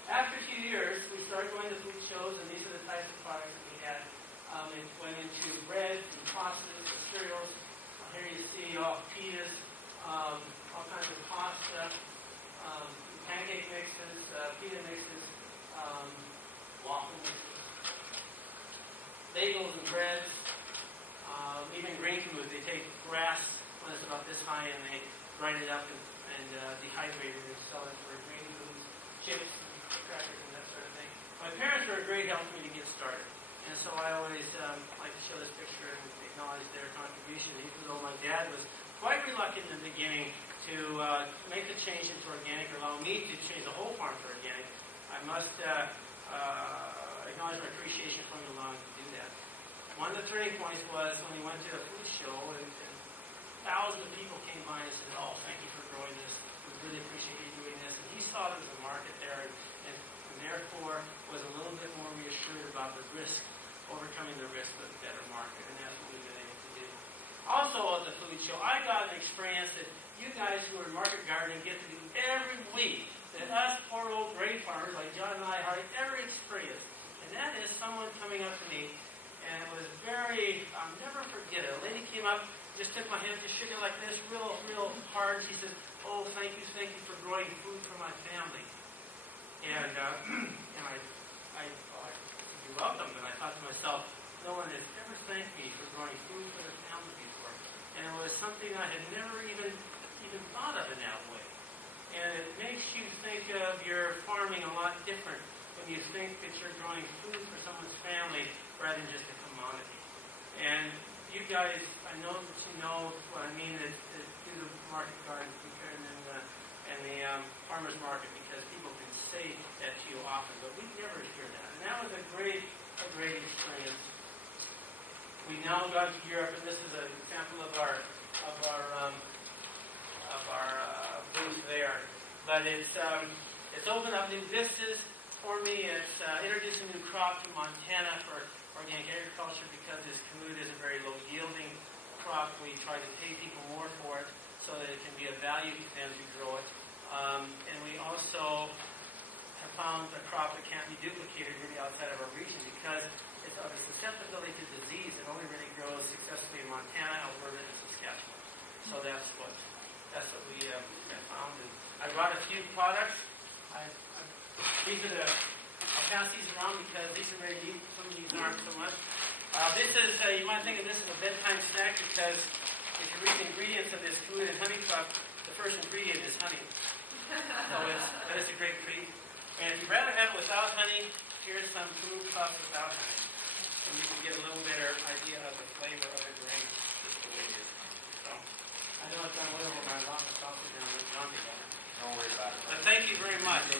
After a few years, we started going to food shows, and these are the types of products that we had. It went into breads and pastas and cereals. Here you see all pitas, all kinds of pasta, pancake mixes, pita mixes, waffle mixes, bagels and breads, even grain Kamut. They take grass when it's about this high, and they grind it up and dehydrate it and sell it for grain foods, chips, crackers, and that sort of thing. My parents were a great help for me to get started, and so I always like to show this picture and acknowledge their contribution, even though my dad was quite reluctant in the beginning to make the change into organic, or allow me to change the whole farm to organic. I must acknowledge my appreciation for him allowing me to do that. One of the turning points was when we went to a food show, and thousands of people came by and said, "Oh, thank you for growing this. We really appreciate you doing this." And he saw there was a market there, and therefore was a little bit more reassured about the risk, overcoming the risk of a better market, and that's what we've been able to do. Also at the food show, I got an experience that you guys who are in market gardening get to do every week, that us poor old grain farmers like John and I hardly ever experience. And that is someone coming up to me, and it was I'll never forget it. A lady came up, just took my hand, just shook it like this, real hard. She said, "Oh, thank you for growing food for my family." And you're welcome. And I thought to myself, no one has ever thanked me for growing food for their family before. And it was something I had never even thought of in that way. And it makes you think of your farming a lot different when you think that you're growing food for someone's family rather than just a commodity. And you guys, I know that you know what I mean, that do the market garden and the farmer's market, because people can say that to you often, but we never hear that. And that was a great experience. We now got to Europe, and this is an example of our booth there. But it's opened up new vistas for me. It's introduced a new crop to Montana for organic agriculture because this kamut is a very low yielding crop. We try to pay people more for it so that it can be of value to them to grow it. And we also have found a crop that can't be duplicated really outside of our region because it's of a susceptibility to disease. It only really grows successfully in Montana, Alberta, and Saskatchewan. So that's what we have found. And I brought a few products. I'll pass these around because these are very neat. Some of these aren't so much. This is, you might think of this as a bedtime snack because if you read the ingredients of this food and honey cup, the first ingredient is honey. So it's a great treat. And if you'd rather have it without honey, here's some food puffs without honey. And you can get a little better idea of the flavor of the grain, just the way it is. So, I know it's done well over my longest office down with John together. Don't worry about it. But thank you very much. To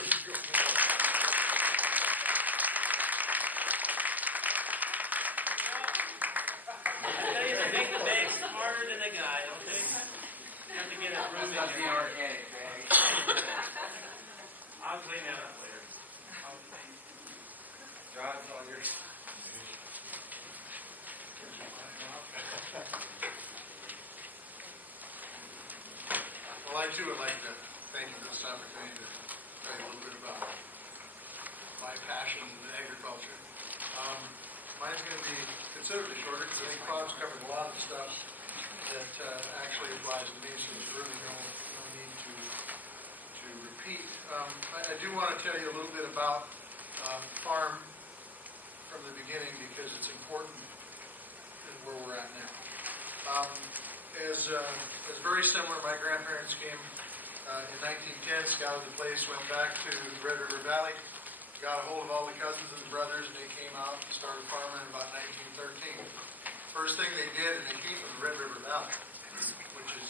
make the bag smarter than the guy, okay? You have to get a room in Must be there. organic, bag. I'll clean that up later. John, it's all yours. Well, I too would like to thank you for this opportunity to tell you a little bit about my passion in agriculture. Mine's going to be considerably shorter because I think Bob's covered a lot of the stuff that actually applies to me, so there's really no need to repeat. I do want to tell you a little bit about farm from the beginning because it's important in where we're at now. As very similar, my grandparents came in 1910, scouted the place, went back to the Red River Valley, got a hold of all the cousins and the brothers, and they came out and started farming in about 1913. First thing they did, and they came from the Red River Valley, which is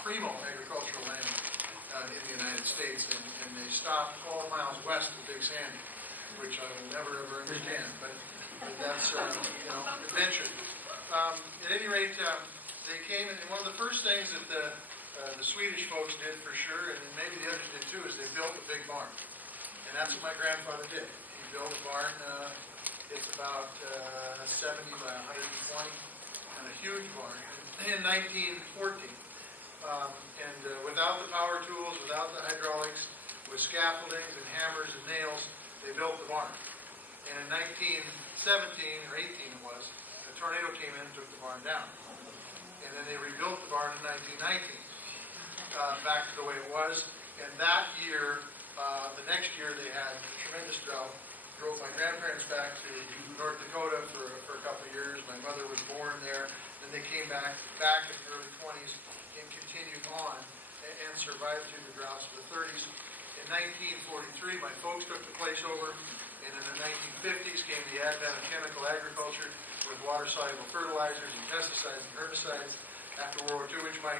primo agricultural land in the United States, and they stopped 12 miles west of Big Sandy, which I will never ever understand, but that's adventure. At any rate, they came, and one of the first things that the Swedish folks did for sure, and maybe the others did too, is they built a big barn. And that's what my grandfather did. He built a barn. It's about 70 by 120, and a huge barn. In 1914, and without the power tools, without the hydraulics, with scaffoldings and hammers and nails, they built the barn. And in 1917 or 18 it was, a tornado came in and took the barn down. And then they rebuilt the barn in 1919, back to the way it was. And that year, the next year, they had a tremendous drought. Drove my grandparents back to North Dakota for a couple of years. My mother was born there. Then they came back in the early 20s and continued on and survived through the droughts of the 30s. In 1943, my folks took the place over. And in the 1950s came the advent of chemical agriculture with water-soluble fertilizers and pesticides and herbicides after World War II, which my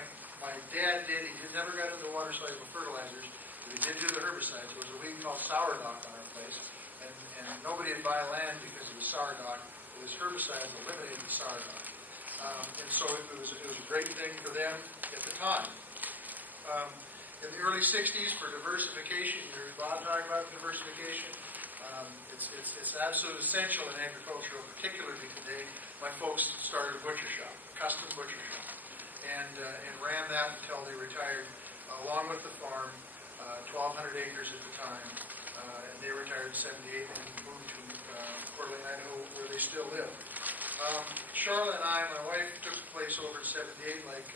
dad did. He never got into water-soluble fertilizers, but he did do the herbicides. There was a weed called sourdock on our place, and nobody would buy land because of the sourdock. It was herbicides that eliminated the sourdock. And so it was a great thing for them at the time. In the early 60s, for diversification, you heard Bob talking about diversification. It's absolutely essential in agriculture, particularly today. My folks started a butcher shop, a custom butcher shop, and ran that until they retired, along with the farm, 1,200 acres at the time, and they retired in 78 and moved to Coeur d'Alene, Idaho, where they still live. Charlotte and I, my wife, took the place over in 78. Like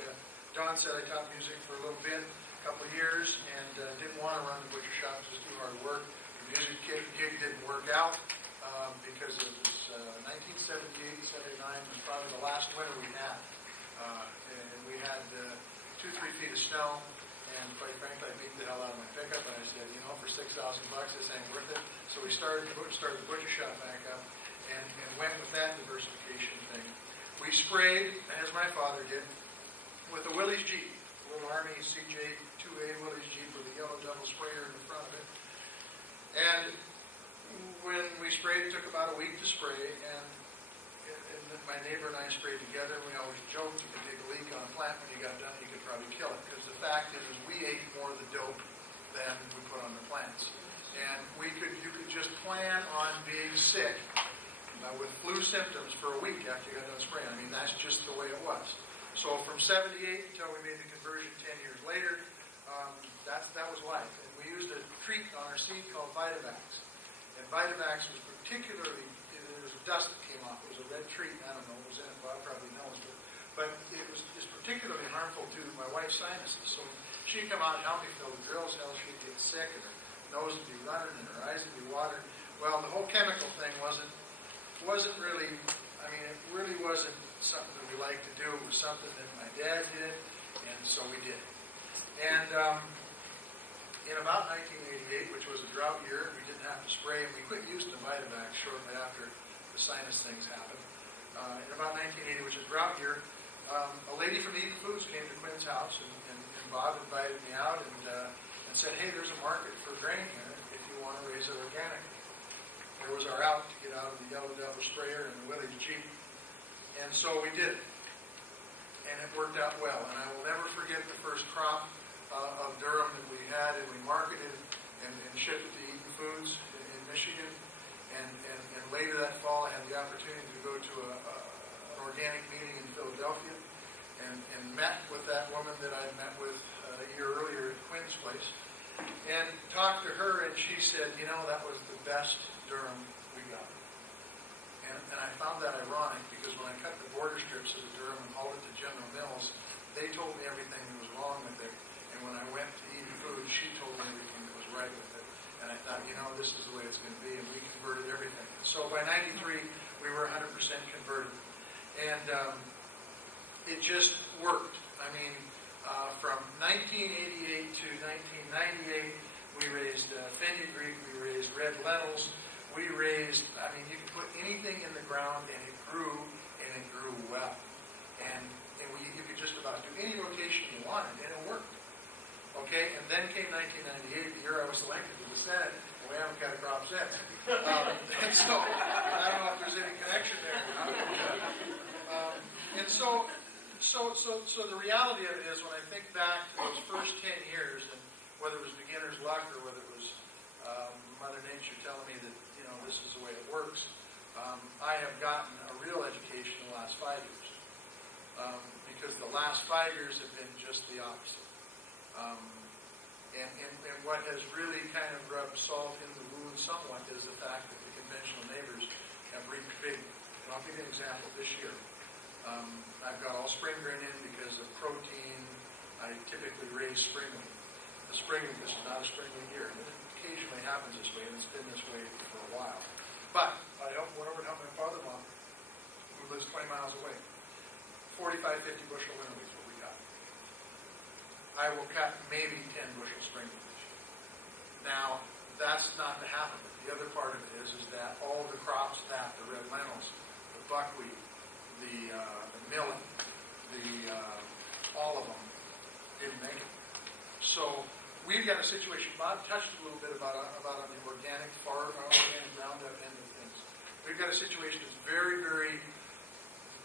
Don said, I taught music for a little bit, a couple of years, and didn't want to run the butcher shop, just too hard work. The music gig didn't work out because it was 1978, 79 was probably the last winter we had. And we had 2-3 feet of snow, and quite frankly, I beat the hell out of my pickup, and I said, for $6,000, this ain't worth it. So we started the butcher shop back up and went with that diversification thing. We sprayed, as my father did, with a Willys Jeep, a little Army CJ2A Willys Jeep with a yellow double sprayer in the front of it. And when we sprayed, it took about a week to spray, and in my neighbor and I sprayed together, and we always joked you could take a leak on a plant when you got done, you could probably kill it. Because the fact is we ate more of the dope than we put on the plants. And you could just plan on being sick with flu symptoms for a week after you got done spraying. I mean, that's just the way it was. So from 78 until we made the conversion 10 years later, that was life. And we used a treat on our seed called Vitavax. And Vitavax was particularly, there was dust that came off. It was a red treat. I don't know what was in it. Bob probably knows. But it was particularly harmful to my wife's sinuses. So she'd come out and help me fill the drills. Hell, she'd get sick, and her nose would be running, and her eyes would be watered. Well, the whole chemical thing wasn't really, I mean, it really wasn't something that we liked to do. It was something that my dad did, and so we did. And in about 1988, which was a drought year, we didn't have to spray, and we quit using the Vitavax shortly after the sinus things happened. In about 1980, which is a drought year, a lady from Eden Foods came to Quinn's house, and Bob invited me out and said, hey, there's a market for grain here if you want to raise it organically. There was our out to get out of the Yellow Devil sprayer and the Willys Jeep. And so we did it. And it worked out well. And I will never forget the first crop of durum that we had, and we marketed and shipped it to Eden Foods in Michigan. And later that fall, I had the opportunity to go to an organic meeting in Philadelphia and met with that woman that I'd met with a year earlier at Quinn's place. And talked to her, and she said, you know, that was the best durum we got. And I found that ironic, because when I cut the border strips of the durum and hauled it to General Mills, they told me everything that was wrong with it. And when I went to Eden Foods, she told me everything that was right with it. And I thought, you know, this is the way it's going to be. And we converted everything. So by 93, we were 100% converted. And it just worked. I mean, from 1988 to 1998, we raised fenugreek, we raised red lentils, we raised, I mean, you could put anything in the ground and it grew well. And you could just about do any rotation you wanted, and it worked. Okay, and then came 1998, the year I was selected to the Senate, and we haven't got a crop since. And so, I don't know if there's any connection there. And so the reality of it is, when I think back to those first 10 years, and whether it was beginner's luck or whether it was Mother Nature telling me that, you know, this is the way it works, I have gotten a real education in the last 5 years. Because the last 5 years have been just the opposite. And what has really kind of rubbed salt in the wound somewhat is the fact that the conventional neighbors have reaped big. And I'll give you an example. This year, I've got all spring grain in because of protein. I typically raise spring wheat. The spring wheat, this is not a spring wheat year. It occasionally happens this way, and it's been this way for a while. But I went over to help my father-in-law, who lives 20 miles away. 45, 50 bushel winter wheat is what we got. I will cut maybe 10 bushel spring wheat this year. Now, that's not to happen. But the other part of it is that all the crops that, the red lentils, the buckwheat, the millet, all of them didn't make it. So we've got a situation. Bob touched a little bit about on the organic Roundup end of things. We've got a situation that's very, very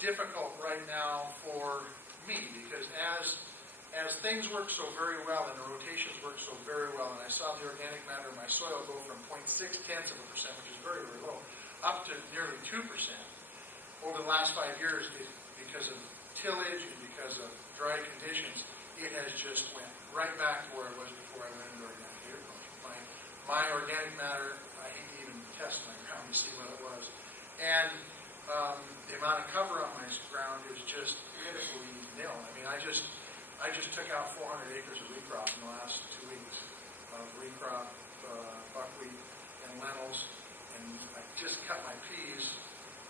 difficult right now for me, because as things work so very well and the rotations work so very well, and I saw the organic matter in my soil go from 0.6%, which is very, very low, up to nearly 2%. Over the last 5 years, because of tillage and because of dry conditions, it has just went right back to where it was before I went into organic agriculture. My organic matter, I hate to even test my ground to see what it was. And the amount of cover on my ground is just pitifully nil. I mean, I just took out 400 acres of recrop in the last 2 weeks of recrop, buckwheat, and lentils, and I just cut my peas.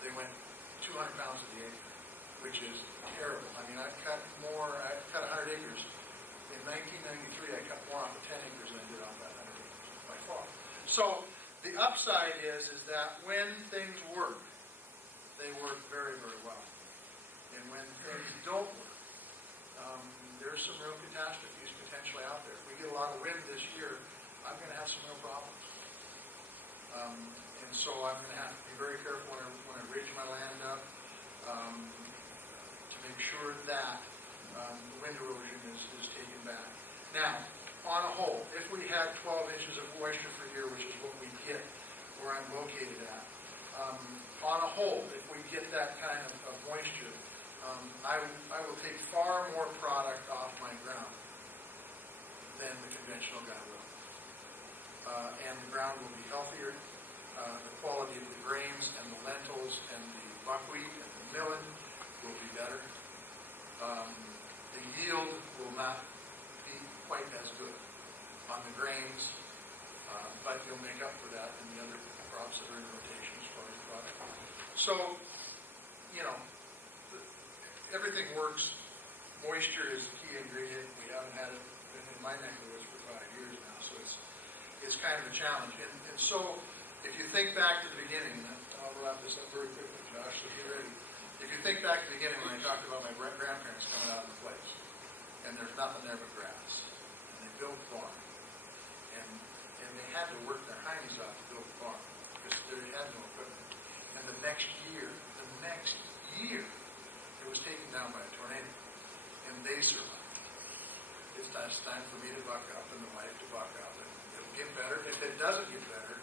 They went 200 pounds to the acre, which is terrible. I mean, I cut 100 acres. In 1993, I cut more off of 10 acres than I did off that 100 acres by far. So the upside is that when things work, they work very, very well. And when things don't work, there's some real catastrophes potentially out there. If we get a lot of wind this year, I'm going to have some real problems. And so I'm going to have to be very careful when I ridge my land up. to make sure that the wind erosion is taken back. Now, on a whole, if we had 12 inches of moisture per year, which is what we get where I'm located at, on a whole, if we get that kind of moisture, I will take far more product off my ground than the conventional guy will. And the ground will be healthier. The quality of the grains and the lentils and the buckwheat and the millet will be better. The yield will not be quite as good on the grains, but you'll make up for that in the other crops that are in rotation as far as product. So, everything works. Moisture is the key ingredient. We haven't had it in my neck of the woods for 5 years now, so it's kind of a challenge. And so, if you think back to the beginning, and I'll wrap this up very quickly, Josh, so get ready. If you think back to the beginning when I talked about my grandparents coming out of the place, and there's nothing there but grass, and they built a farm, and they had to work their hinds off to build a farm because they had no equipment. And the next year, it was taken down by a tornado, and they survived. It's time for me to buck up and the wife to buck up, and it'll get better. If it doesn't get better,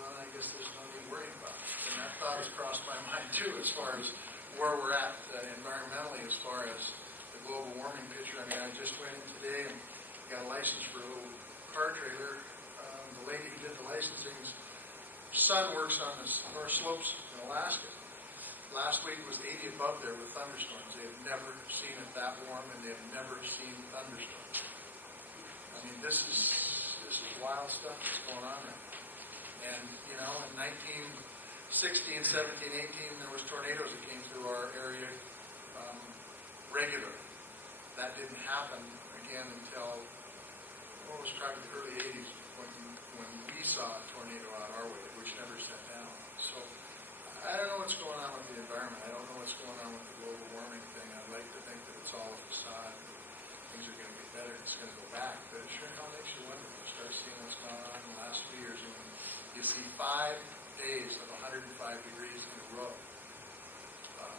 well, I guess there's nothing to worry about. And that thought has crossed my mind too, as far as where we're at environmentally, as far as the global warming picture. I mean, I just went in today and got a license for a little car trailer. The lady who did the licensing's son works on the North Slopes in Alaska. Last week was 80 above there with thunderstorms. They have never seen it that warm, and they have never seen thunderstorms. I mean, this is wild stuff that's going on there. And, in 1916, 17, 18, there was tornadoes that came through our area regularly. That didn't happen again until, it was probably the early 80s when we saw a tornado out our way, which never set down. So, I don't know what's going on with the environment. I don't know what's going on with the global warming thing. I'd like to think that it's all a facade. Things are going to get better. It's going to go back. But it sure how makes you wonder when you start seeing what's gone on in the last few years. And when you see 5 days of 105 degrees in a row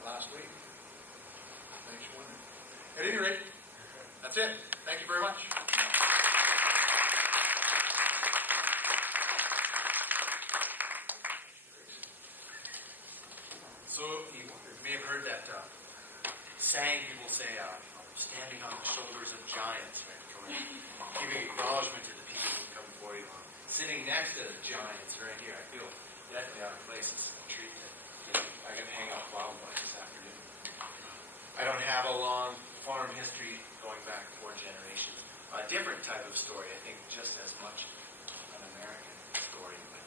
last week, it makes you wonder. At any rate, that's it. Thank you very much. So you may have heard that saying, people say, standing on the shoulders of giants, right? Giving acknowledgement to the people who come before you. Sitting next to the giants right here, I feel definitely out of place. It's a treat that I can hang out wildlife this afternoon. I don't have a long farm history going back 4 generations. A different type of story, I think, just as much an American story, but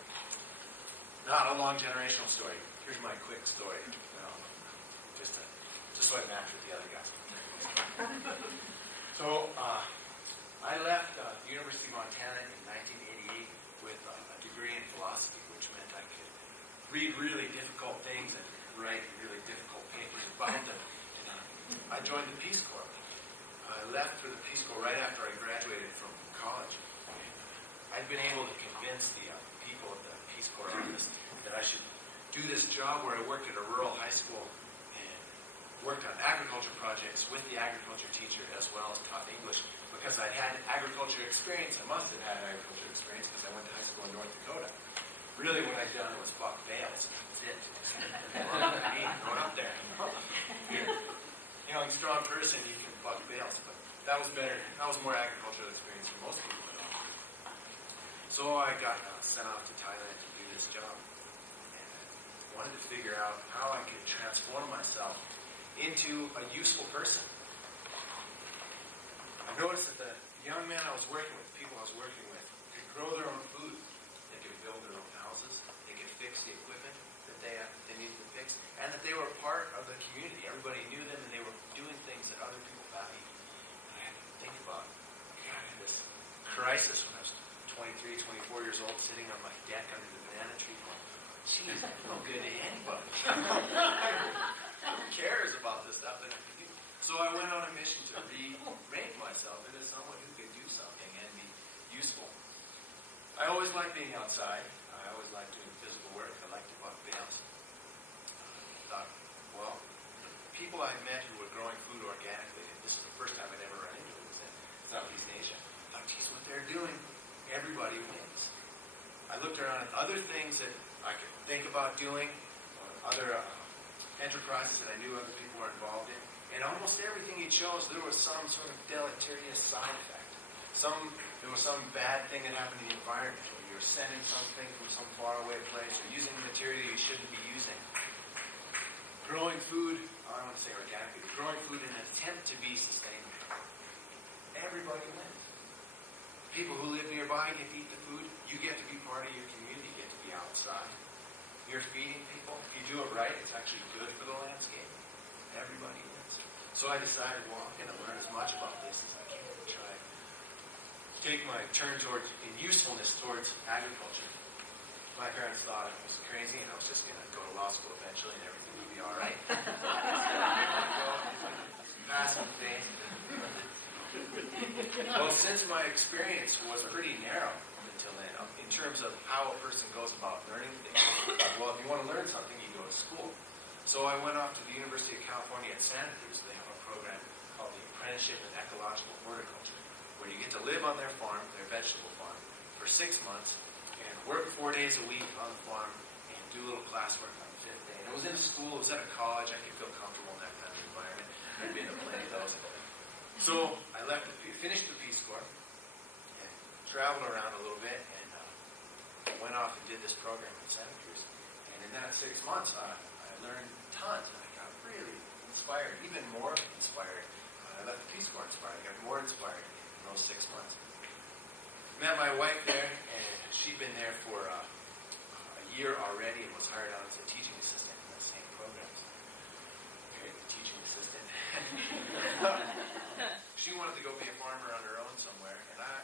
not a long generational story. Here's my quick story, just so I match with the other guys. So, I left the University of Montana in 1988 with a degree in philosophy, which meant I could read really difficult things and write really difficult papers about them. And I joined the Peace Corps. I left for the Peace Corps right after I graduated from college. I'd been able to convince the people at the Peace Corps office that I should do this job where I worked at a rural high school and worked on agriculture projects with the agriculture teacher as well as taught English because I'd had agriculture experience. I must have had agriculture experience because I went to high school in North Dakota. Really what I'd done was buck bales. That's it. Going up there. You're a strong person, you can buck bales. But that was better. That was more agricultural experience for most people. So I got sent off to Thailand to do this job. Wanted to figure out how I could transform myself into a useful person. I noticed that the young men I was working with, people I was working with, could grow their own food. They could build their own houses. They could fix the equipment that they needed to fix. And that they were part of the community. Everybody knew them and they were doing things that other people valued. And I had to think about, I had this crisis when I was 23, 24 years old, sitting on my deck under the banana tree going, geez, that's no good to anybody. Who cares about this stuff? So I went on a mission to remake myself into someone who could do something and be useful. I always liked being outside. I always liked doing physical work. I liked to buck bales. I thought Well, people I met who were growing food organically, and this is the first time I'd ever run into it, was in Southeast Asia. I thought, geez, what they're doing, everybody wins. I looked around at other things that I could think about doing, other enterprises that I knew other people were involved in, and almost everything he chose, there was some sort of deleterious side effect. There was some bad thing that happened in the environment, or you were sending something from some faraway place, or using material you shouldn't be using. Growing food, I don't want to say organically, but growing food in an attempt to be sustainable. Everybody wins. People who live nearby get to eat the food. You get to be part of your community. You get to be outside. You're feeding people. If you do it right, it's actually good for the landscape. Everybody wins. So I decided, well, I'm going to learn as much about this as I can and try to take my turn in usefulness towards agriculture. My parents thought I was crazy and I was just going to go to law school eventually and everything would be all right. Pass the phase. Well, since my experience was pretty narrow until then, in terms of how a person goes about learning things, well, if you want to learn something, you go to school. So I went off to the University of California at Santa Cruz. They have a program called the Apprenticeship in Ecological Horticulture, where you get to live on their farm, their vegetable farm, for 6 months, and work 4 days a week on the farm, and do a little classwork on the 5th day. And it was in a school, it was at a college, I could feel comfortable in that kind of environment. I'd been to plenty of those. So I finished the Peace Corps, and traveled around a little bit, and went off and did this program in Santa Cruz. And in that 6 months, I learned tons, and I got really inspired, even more inspired. I left the Peace Corps inspired. I got more inspired in those 6 months. Met my wife there, and she'd been there for a year already and was hired on as a teaching assistant in the same programs. Okay, teaching assistant. She wanted to go be a farmer on her own somewhere, and I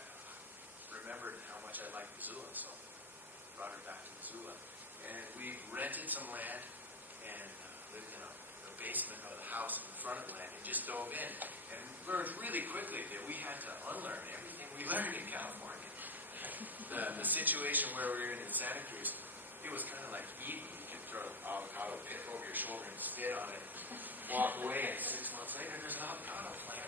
remembered how much I liked Missoula, so brought her back to Missoula. And we rented some land and lived in the basement of the house in the front of the land and just dove in. And learned really quickly that we had to unlearn everything we learned in California. The situation where we were in Santa Cruz, it was kind of like Eden. You can throw an avocado pit over your shoulder and spit on it, walk away, and 6 months later there's an avocado plant.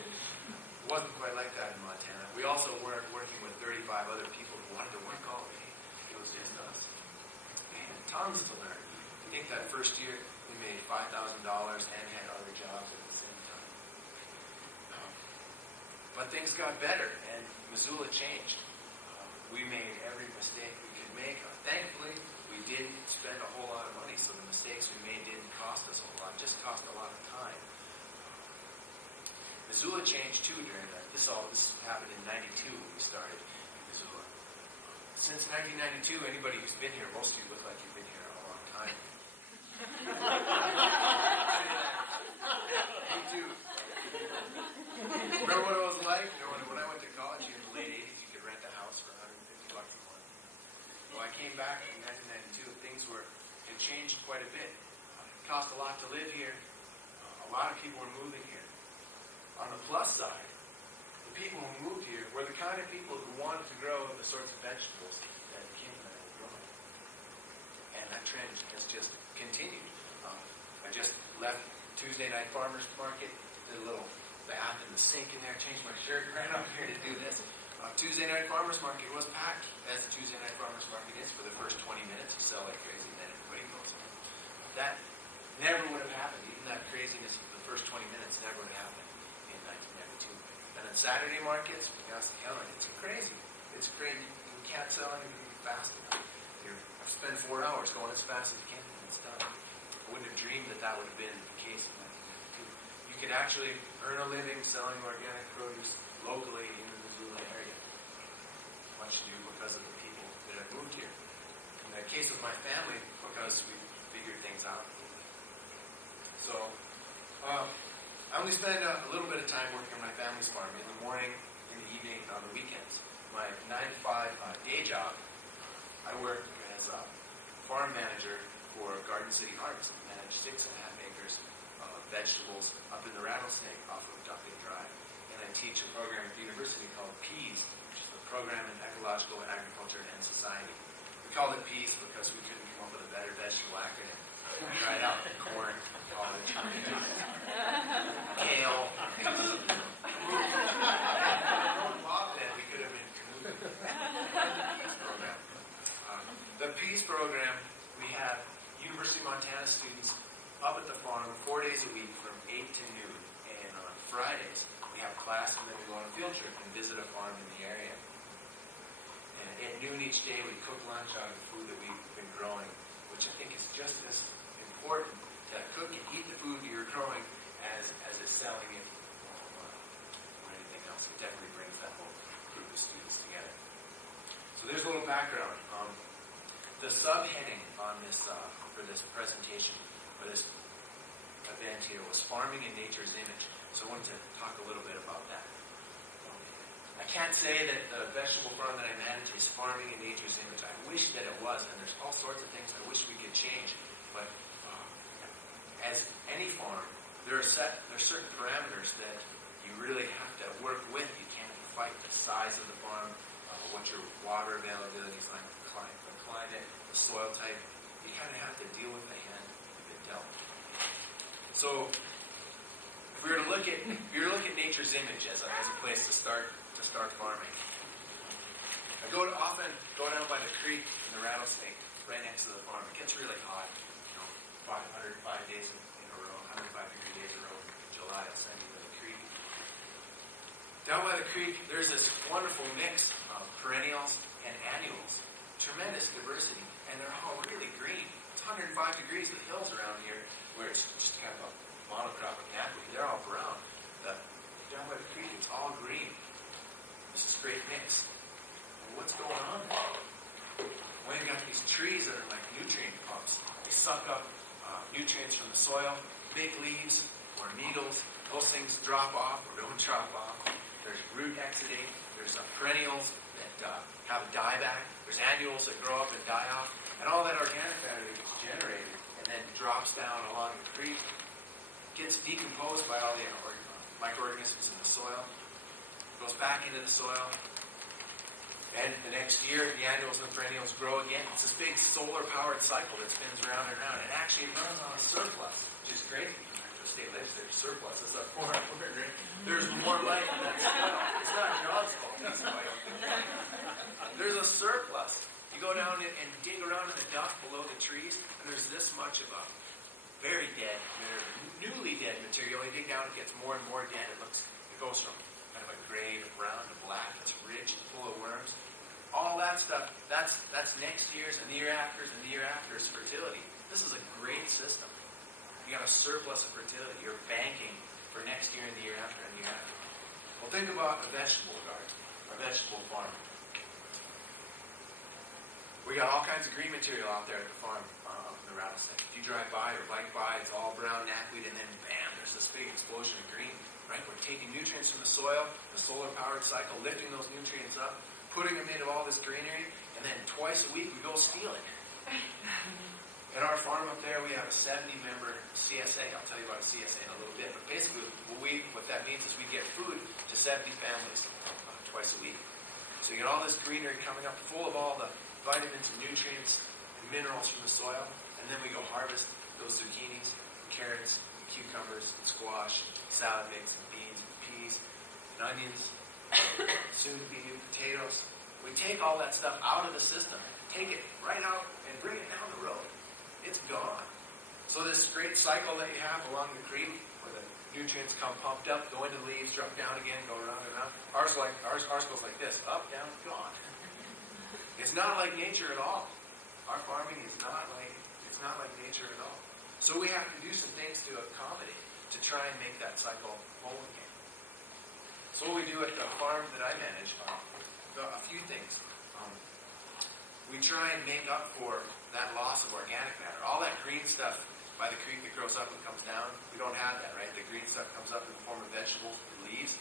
It wasn't quite like that in Montana. We also weren't working with 35 other people who wanted to work all day. It was just us. And tons to learn. I think that first year we made $5,000 and had other jobs at the same time. But things got better, and Missoula changed. We made every mistake we could make. Thankfully, we didn't spend a whole lot of money, so the mistakes we made didn't cost us a whole lot, just cost a lot of time. Missoula changed too during that. This happened in 92 when we started in Missoula. Since 1992, anybody who's been here, most of you look like you've been here a long time. Me too. Remember what it was like? When I went to college here in the late 80s, you could rent a house for $150 a month. Well, I came back in 1992, things had changed quite a bit. It cost a lot to live here. A lot of people were moving here. On the plus side, the people who moved here were the kind of people who wanted to grow the sorts of vegetables that Kim and I were growing. And that trend has just continued. I just left Tuesday night farmers market, did a little bath in the sink in there, changed my shirt, ran up here to do this. Tuesday night farmers market was packed, as the Tuesday night farmers market is for the first 20 minutes. You sell like crazy, and then everybody goes home. That never would have happened. Even that craziness of the first 20 minutes never would have happened in 1992. And then Saturday markets, Picasso County, it's crazy. It's crazy. You can't sell anything fast enough. You spend 4 hours going as fast as you can, and it's done. I wouldn't have dreamed that would have been the case in 1992. You could actually earn a living selling organic produce locally in the Missoula area. Much due because of the people that have moved here. In the case of my family, because we figured things out. So, I only spend a little bit of time working on my family's farm in the morning, in the evening, and on the weekends. My 9-to-5 day job, I work as a farm manager for Garden City Harvest. I manage 6.5 acres of vegetables up in the Rattlesnake off of Duckett Drive. And I teach a program at the university called PEAS, which is the Program in Ecological Agriculture and Society. We called it PEAS because we couldn't come up with a better vegetable acronym. Tried out corn, college, kale. Then we could have been Peace program. The Peace program, we have University of Montana students up at the farm 4 days a week from 8 to noon. And on Fridays, we have class and then we go on a field trip and visit a farm in the area. And at noon each day, we cook lunch out of the food that we've been growing, which I think is just as important to cook and eat the food you're growing as it's selling it or anything else. It definitely brings that whole group of students together. So there's a little background. The subheading on this for this presentation, for this event here, was Farming in Nature's Image. So I wanted to talk a little bit about that. I can't say that the vegetable farm that I manage is farming in nature's image. I wish that it was, and there's all sorts of things I wish we could change. But as any farm, there are certain parameters that you really have to work with. You can't fight the size of the farm, what your water availability is like, the climate, the soil type. You kind of have to deal with the hand you've been dealt. So, if we were to look at nature's image as a place to start farming, I often go down by the creek in the Rattlesnake, right next to the farm. It gets really hot, 505 days in a row, 105 degree days in a row in July. I'll send you to the creek. Down by the creek, there's this wonderful mix of perennials and annuals. Tremendous diversity, and they're all really green. It's 105 degrees. The hills around here, where it's just kind of a monocropic knapweed, they're all brown. Down by the creek, it's all green. This is a great mix. Well, what's going on there? Well, you've got these trees that are like nutrient pumps. They suck up nutrients from the soil. Big leaves or needles, those things drop off or don't drop off. There's root exudate. There's perennials that have dieback. There's annuals that grow up and die off. And all that organic matter that gets generated and then drops down along the creek, gets decomposed by all the microorganisms in the soil, goes back into the soil, and the next year the annuals and the perennials grow again. It's this big solar-powered cycle that spins around and around, and actually it runs on a surplus, which is crazy. The state legislature surplus is a foreign word, right? There's more life in that soil. It's not John's fault. There's a surplus. You go down and dig around in the duff below the trees, and there's this much of a very dead, newly dead material. You dig down, it gets more and more dead. It goes from kind of a gray to brown to black. It's rich, full of worms. All that stuff, that's next year's and the year after's and the year after's fertility. This is a great system. You got a surplus of fertility. You're banking for next year and the year after and the year after. Well, think about a vegetable garden, a vegetable farm. We got all kinds of green material out there at the farm up in the Rattlesnake. If you drive by or bike by, it's all brown knapweed, and then bam, there's this big explosion of green. Right? We're taking nutrients from the soil, the solar-powered cycle, lifting those nutrients up, putting them into all this greenery, and then twice a week we go steal it. At our farm up there, we have a 70-member CSA. I'll tell you about a CSA in a little bit. But basically, what that means is we get food to 70 families twice a week. So you get all this greenery coming up full of all the vitamins and nutrients and minerals from the soil, and then we go harvest those zucchinis, and carrots, and cucumbers, and squash, and salad mix, and beans, and peas, and onions, soon-to-be new potatoes. We take all that stuff out of the system, take it right out, and bring it down the road. It's gone. So this great cycle that you have along the creek, where the nutrients come pumped up, go into the leaves, drop down again, go around and around. Ours goes like this, up, down, gone. It's not like nature at all. Our farming is not like nature at all. So we have to do some things to accommodate, to try and make that cycle whole again. So what we do at the farm that I manage, a few things. We try and make up for that loss of organic matter. All that green stuff by the creek that grows up and comes down, we don't have that, right? The green stuff comes up in the form of vegetables and leaves.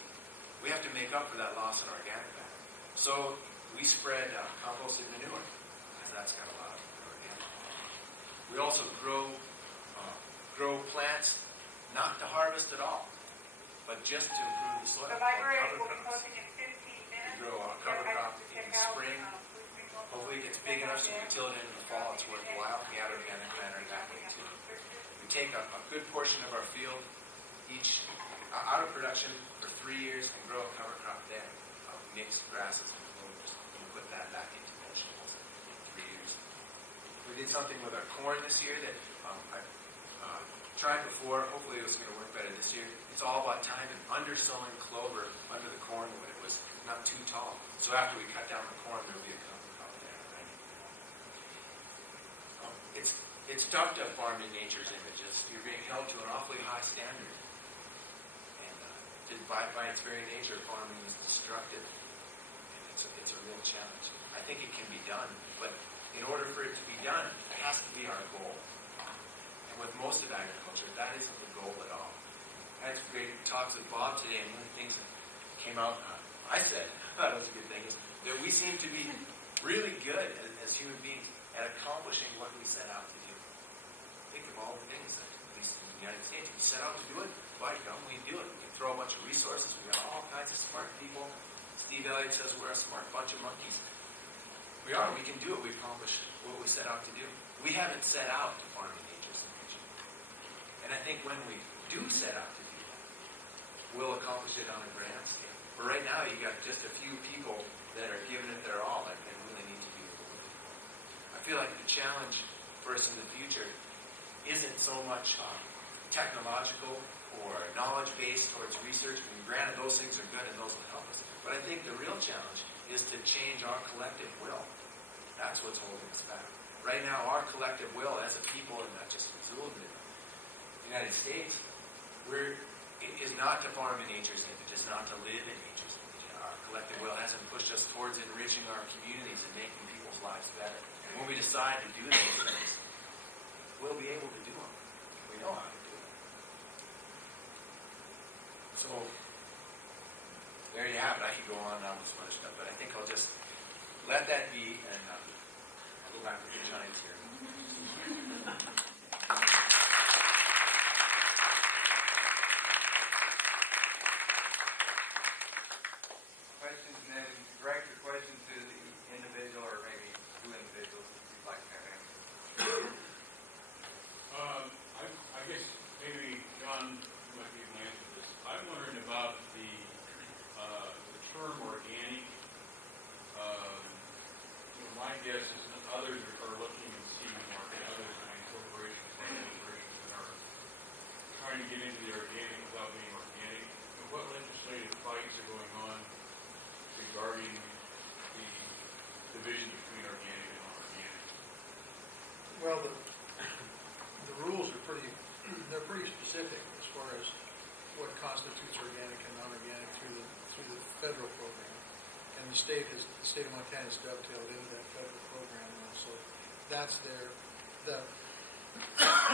We have to make up for that loss in organic matter. So we spread composted manure, because that's got a lot of organic. We also grow plants not to harvest at all, but just to improve the soil. The library will be closing in 15 minutes. We grow a cover crop in the spring. Hopefully you gets big enough so we till it in the fall, it's worthwhile. We add organic matter that way too. We take a good portion of our field, each out of production for 3 years, and grow a cover crop there of mixed grasses and clovers. And we put that back into vegetables in 3 years. We did something with our corn this year that I tried before. Hopefully it was going to work better this year. It's all about timing. Undersowing clover under the corn when it was not too tall. So after we cut down the corn, there will be a cover crop there. Right? It's tough to farm in nature's images. You're being held to an awfully high standard. And by its very nature, farming is destructive. And it's a real challenge. I think it can be done, but in order for it to be done, it has to be our goal. And with most of agriculture, that isn't the goal at all. I had some great talks with Bob today, and one of the things that came out, I thought it was a good thing, is that we seem to be really good as human beings at accomplishing what we set out to do. Think of all the things that, at least in the United States, we set out to do it, by gum, we do it. We can throw a bunch of resources, we got all kinds of smart people. Steve Elliott says we're a smart bunch of monkeys. We are, we can do it, we accomplish what we set out to do. We haven't set out to farm in nature's image. And I think when we do set out to do that, we'll accomplish it on a grand scale. But right now, you got just a few people that are giving it their all and really need to be rewarded. I feel like the challenge for us in the future isn't so much technological or knowledge-based towards research. I mean, granted, those things are good and those will help us. But I think the real challenge is to change our collective will. That's what's holding us back. Right now, our collective will as a people, and not just Missoula, but in the United States, is not to farm in nature's image, is not to live in nature's image. Our collective will hasn't pushed us towards enriching our communities and making people's lives better. And when we decide to do those things, we'll be able to do them. We know how to do it. So, there you have it. I could go on now with some other stuff, but I think I'll just let that be, and I'll go back to the Giants here. Questions, and then direct your question to the individual, or maybe two individuals if you'd like to have answers. I guess maybe John might be able to answer this. I'm wondering about the term organic. My guess is that others are looking and seeing the market, others are corporations that are trying to get into the organic without being organic. And what legislative fights are going on regarding the division between organic and non-organic? Well, the rules are they're pretty specific as far as what constitutes organic and non-organic through the federal program. And the state of Montana is dovetailed into that federal program now. So that's the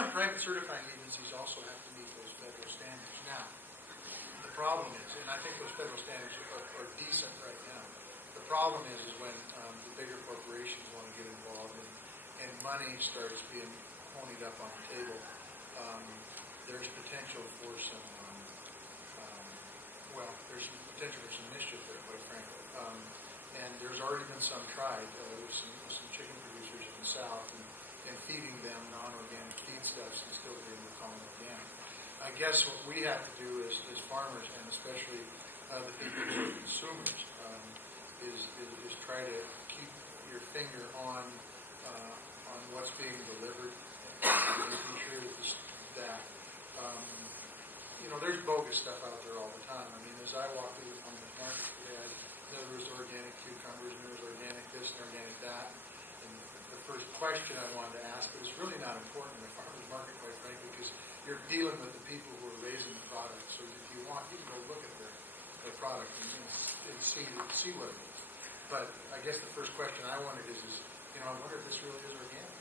private certifying agencies also have to meet those federal standards. Now, the problem is, and I think those federal standards are decent right now. The problem is when the bigger corporations want to get involved and money starts being ponied up on the table, there's potential for some mischief there, quite frankly. And there's already been some tried. There's some chicken producers in the South and feeding them non-organic feedstuffs and still being able to call them organic. I guess what we have to do as farmers, and especially the people who are consumers, is try to keep your finger on what's being delivered, and making sure that there's bogus stuff out there all the time. I mean, as I walk through the farmer's market, there was organic cucumbers, and there was organic this and organic that. And the first question I wanted to ask, but it's really not important in the farmer's market, quite frankly, because you're dealing with the people who are raising the product. So if you want, you can go look at their product and see what it is. But I guess the first question I wondered is I wonder if this really is organic.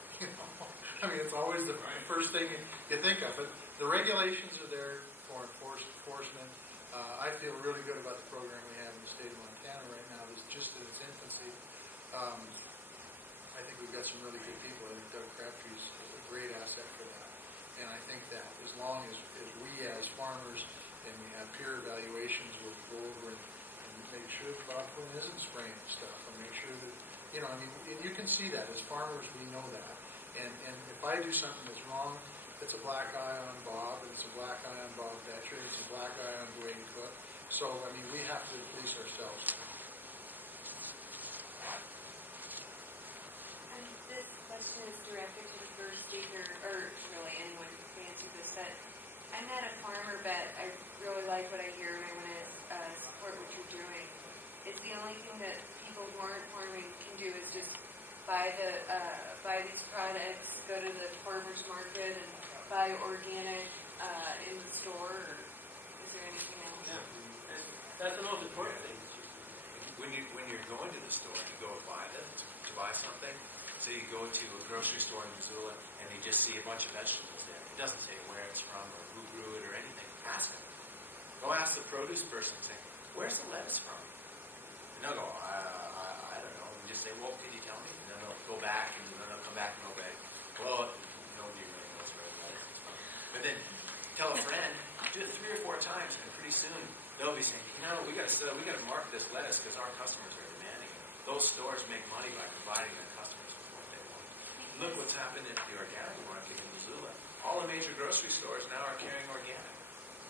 I mean, it's always the first thing you think of. But the regulations are there for enforcement. I feel really good about the program we have in the state of Montana right now. It's just in its infancy. I think we've got some really good people. I think Doug Crabtree's a great asset for that. And I think that as long as we as farmers and we have peer evaluations, we'll go over and make sure that Bob Quinn isn't spraying stuff, and make sure that You know, I mean, and you can see that as farmers, we know that. And if I do something that's wrong, it's a black eye on Bob, and it's a black eye on Bob Betcher, it's a black eye on Dwayne Cook. So, I mean, we have to police ourselves. And this question is directed to the first speaker, or really anyone who can answer this, but I'm not a farmer, but I really like what I hear and I want to support what you're doing. Is the only thing that people who aren't farming can do is just buy these products, go to the farmer's market and buy organic in the store, or is there anything else? Yeah, and that's the most important thing. When you're going to the store and you go buy to buy something, so you go to a grocery store in Missoula and you just see a bunch of vegetables there. It doesn't say where it's from or who grew it or anything. Ask them. Go ask the produce person, say, where's the lettuce from? And they'll go, I don't know. And just say, well, could you tell me? And then they'll go back and then they'll come back and they'll say, well, nobody really knows where the lettuce is from. But then tell a friend, do it 3 or 4 times, and pretty soon they'll be saying, we got to mark this lettuce because our customers are demanding it. Those stores make money by providing their customers with what they want. Look what's happened at the organic market in Missoula. All the major grocery stores now are carrying organic.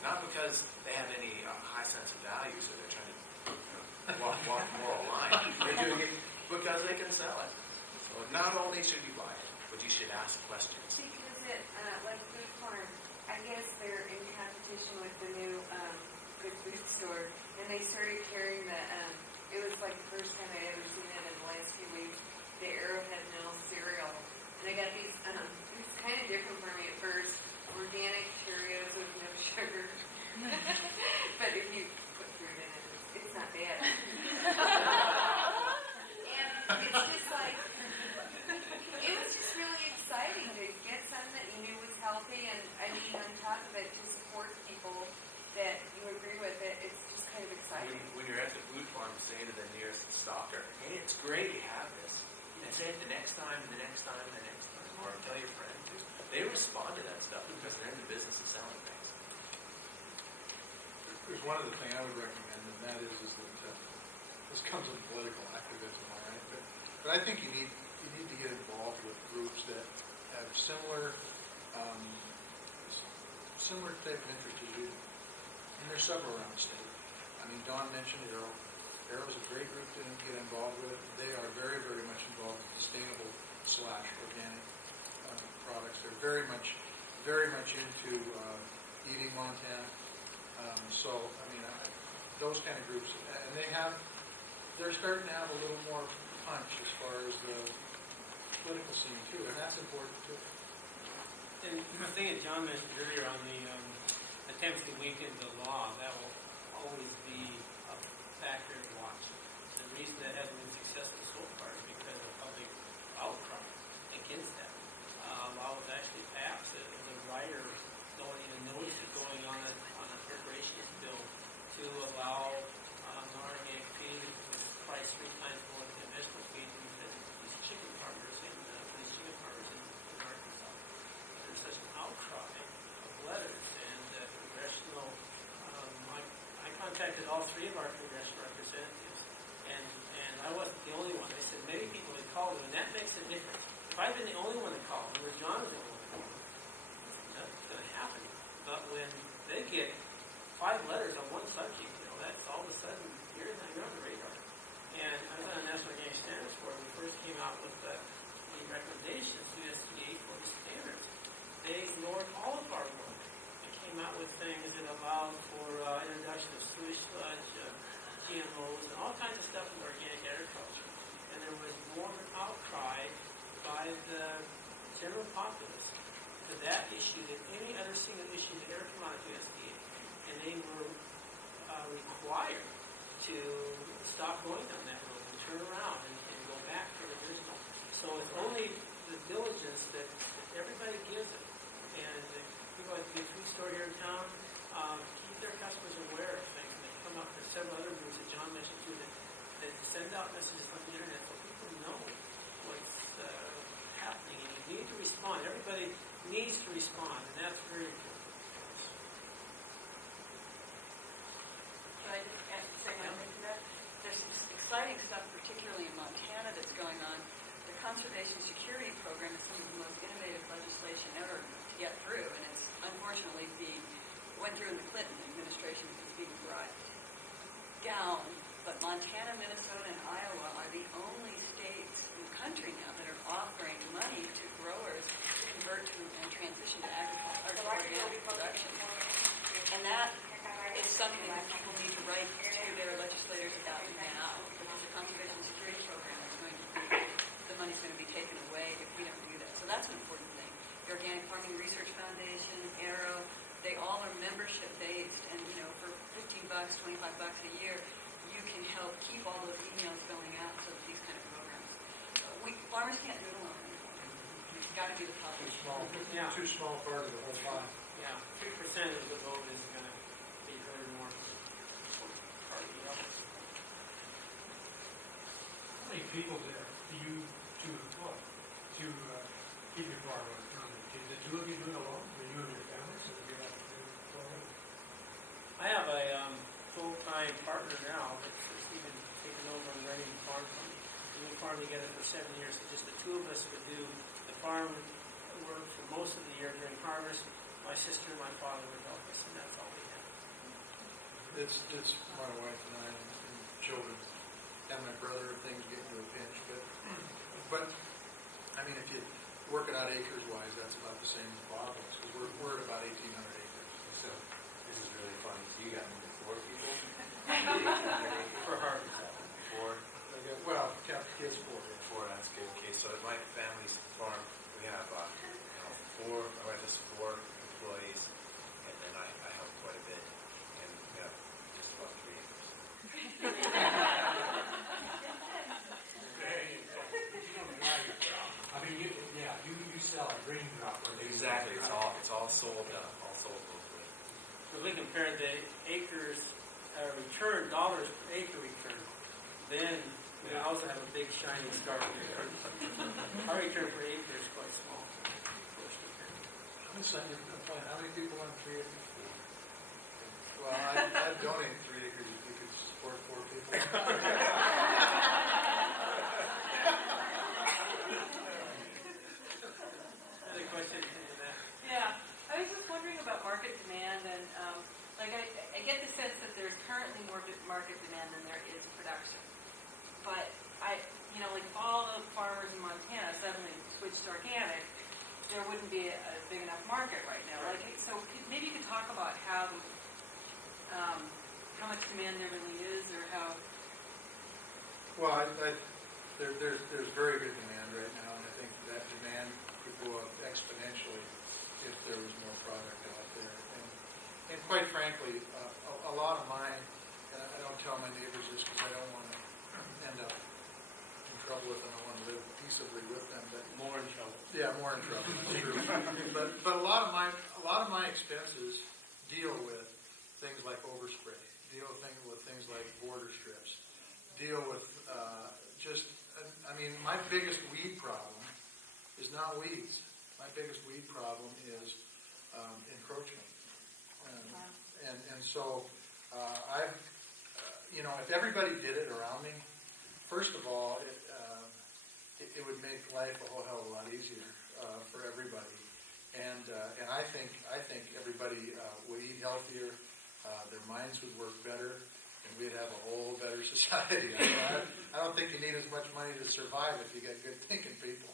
Not because they have any high sense of value, so they're trying to walk the moral line. They're doing it because they can sell it. So not only should you buy it, but you should ask questions. Because like Food Farm, I guess they're in competition with the new Good Food Store, and they started carrying it was like the first time I ever seen it in the last few weeks, the Arrowhead Mill cereal. And I got these, it was kind of different for me at first, organic Cheerios with no sugar. But if you put fruit in it, it's not bad. And it's just like, it was just really exciting to get something that you knew was healthy, and I mean, on top of it, to support people that you agree with it, it's just kind of exciting. When you're at the food farm, say to the nearest stalker, hey, it's great you have this. And say it the next time, and the next time, and the next time. Or tell your friends. They respond to that stuff because they're in the business of selling things. There's one other thing I would recommend, and that is that this comes in political activism, all right? But I think you need to get involved with groups that have similar type of interest as you do. And there's several around the state. I mean, Don mentioned Arrow. Arrow's a great group to get involved with. They are very, very much involved in sustainable / organic products. They're very much into eating Montana. So, I mean, those kind of groups, and they're starting to have a little more punch as far as the political scene too, and that's important too. And the thing that John mentioned earlier on the attempts to weaken the law, that will always be a factor to watch. The reason that hasn't been successful so far is because of public outcry against that. A law was actually passed as a writer, no one even noticed it going on a preparations bill to allow non-organic feed that's priced 3 times more than conventional feed than these chicken farmers in Arkansas. There's such an outcry of letters and congressional. I contacted all 3 of our congressional representatives, and I wasn't the only one. They said many people had called them, and that makes a difference. If I'd been the only one that called, or John was the only one that called, nothing's going to happen. But when they get 5 letters on one subject, that's all of a sudden you're on the radar. And I was on the National Organic Standards Board when we first came out with the recommendations to USDA for the standards. They ignored all of our work and came out with things that allowed for introduction of sewage sludge, GMOs, and all kinds of stuff in organic agriculture. And there was more of an outcry by the general populace to that issue than any other single issue that ever came out of USDA. And they were required to stop going down that road and turn around and go back to the original. So it's only the diligence that everybody gives it. And people at the food store here in town keep their customers aware of things. And they come up with several other groups that John mentioned too that send out messages on the internet so people know what's happening. And you need to respond. Everybody needs to respond, and that's very important. Can I just say one thing to that? There's some exciting stuff, particularly in Montana, that's going conservation security program is some of the most innovative legislation ever to get through, and it's unfortunately went through in the Clinton administration because it's being brought down. But Montana, Minnesota, and Iowa are the only states in the country now that are offering money to growers to convert to and transition to agriculture organic production. And that is something that people need to write to their legislators about now, because the conservation security program is going to be, the money's going to be taken away if we don't do that. So that's an important thing. The Organic Farming Research Foundation, Arrow, they all are membership based, and for $15, $25 a year, you can help keep all those emails going out to these kind of programs. Farmers can't do it alone anymore. It's got to be the public. Yeah. Too small part of the whole pie. Yeah, 3% of the vote is going to be heard more. Party levels. How many people do you employ to keep your farm running? Did the two of you do it alone? Or you and your families? Or do you have to employ them? I have a full-time partner now that's even taken over and running the farm for me. We farmed together for 7 years, so just the two of us would do the farm work for most of the year during harvest. My sister and my father would help us, and that's all we had. It's my wife and I and children and my brother if things get into a pinch. But I mean, if you work it out acres wise, that's about the same as Bob was, because we're at about 1,800 acres. So this is really funny. So you got 4 people? For harvest. 4? Well, count the kids for it. 4, that's good. Okay, so at my family's farm, we have 4, my wife has 4 employees, and then I help quite a bit, and we have just about 3 acres. I mean, you sell a green crop. Exactly, it's all sold locally. So we compared the acres return, dollars per acre return, then we also have a big shining star return. Our return per acre is quite small. How many people on 3 acres? Well, I'd donate 3 acres if you could support 4 people. Other questions into that? Yeah, I was just wondering about market demand, and I get the sense that there's currently more market demand than there is production. But like all the farmers in Montana suddenly switched to organic, there wouldn't be a big enough market right now. So maybe you could talk about how much demand there really is, or how. Well, there's very good demand right now, and I think that demand could go up exponentially if there was more product out there. And quite frankly, a lot of mine, and I don't tell my neighbors this because I don't want to end up in trouble with them. I want to live peaceably with them. But More in trouble. yeah, more in trouble. That's true. But a lot of my expenses deal with things like overspray, deal with things like border strips, deal with my biggest weed problem is not weeds. My biggest weed problem is encroachment. And so if everybody did it around me, first of all, it would make life a whole hell of a lot easier for everybody. And I think everybody would eat healthier, their minds would work better, and we'd have a whole better society. I don't think you need as much money to survive if you got good thinking people.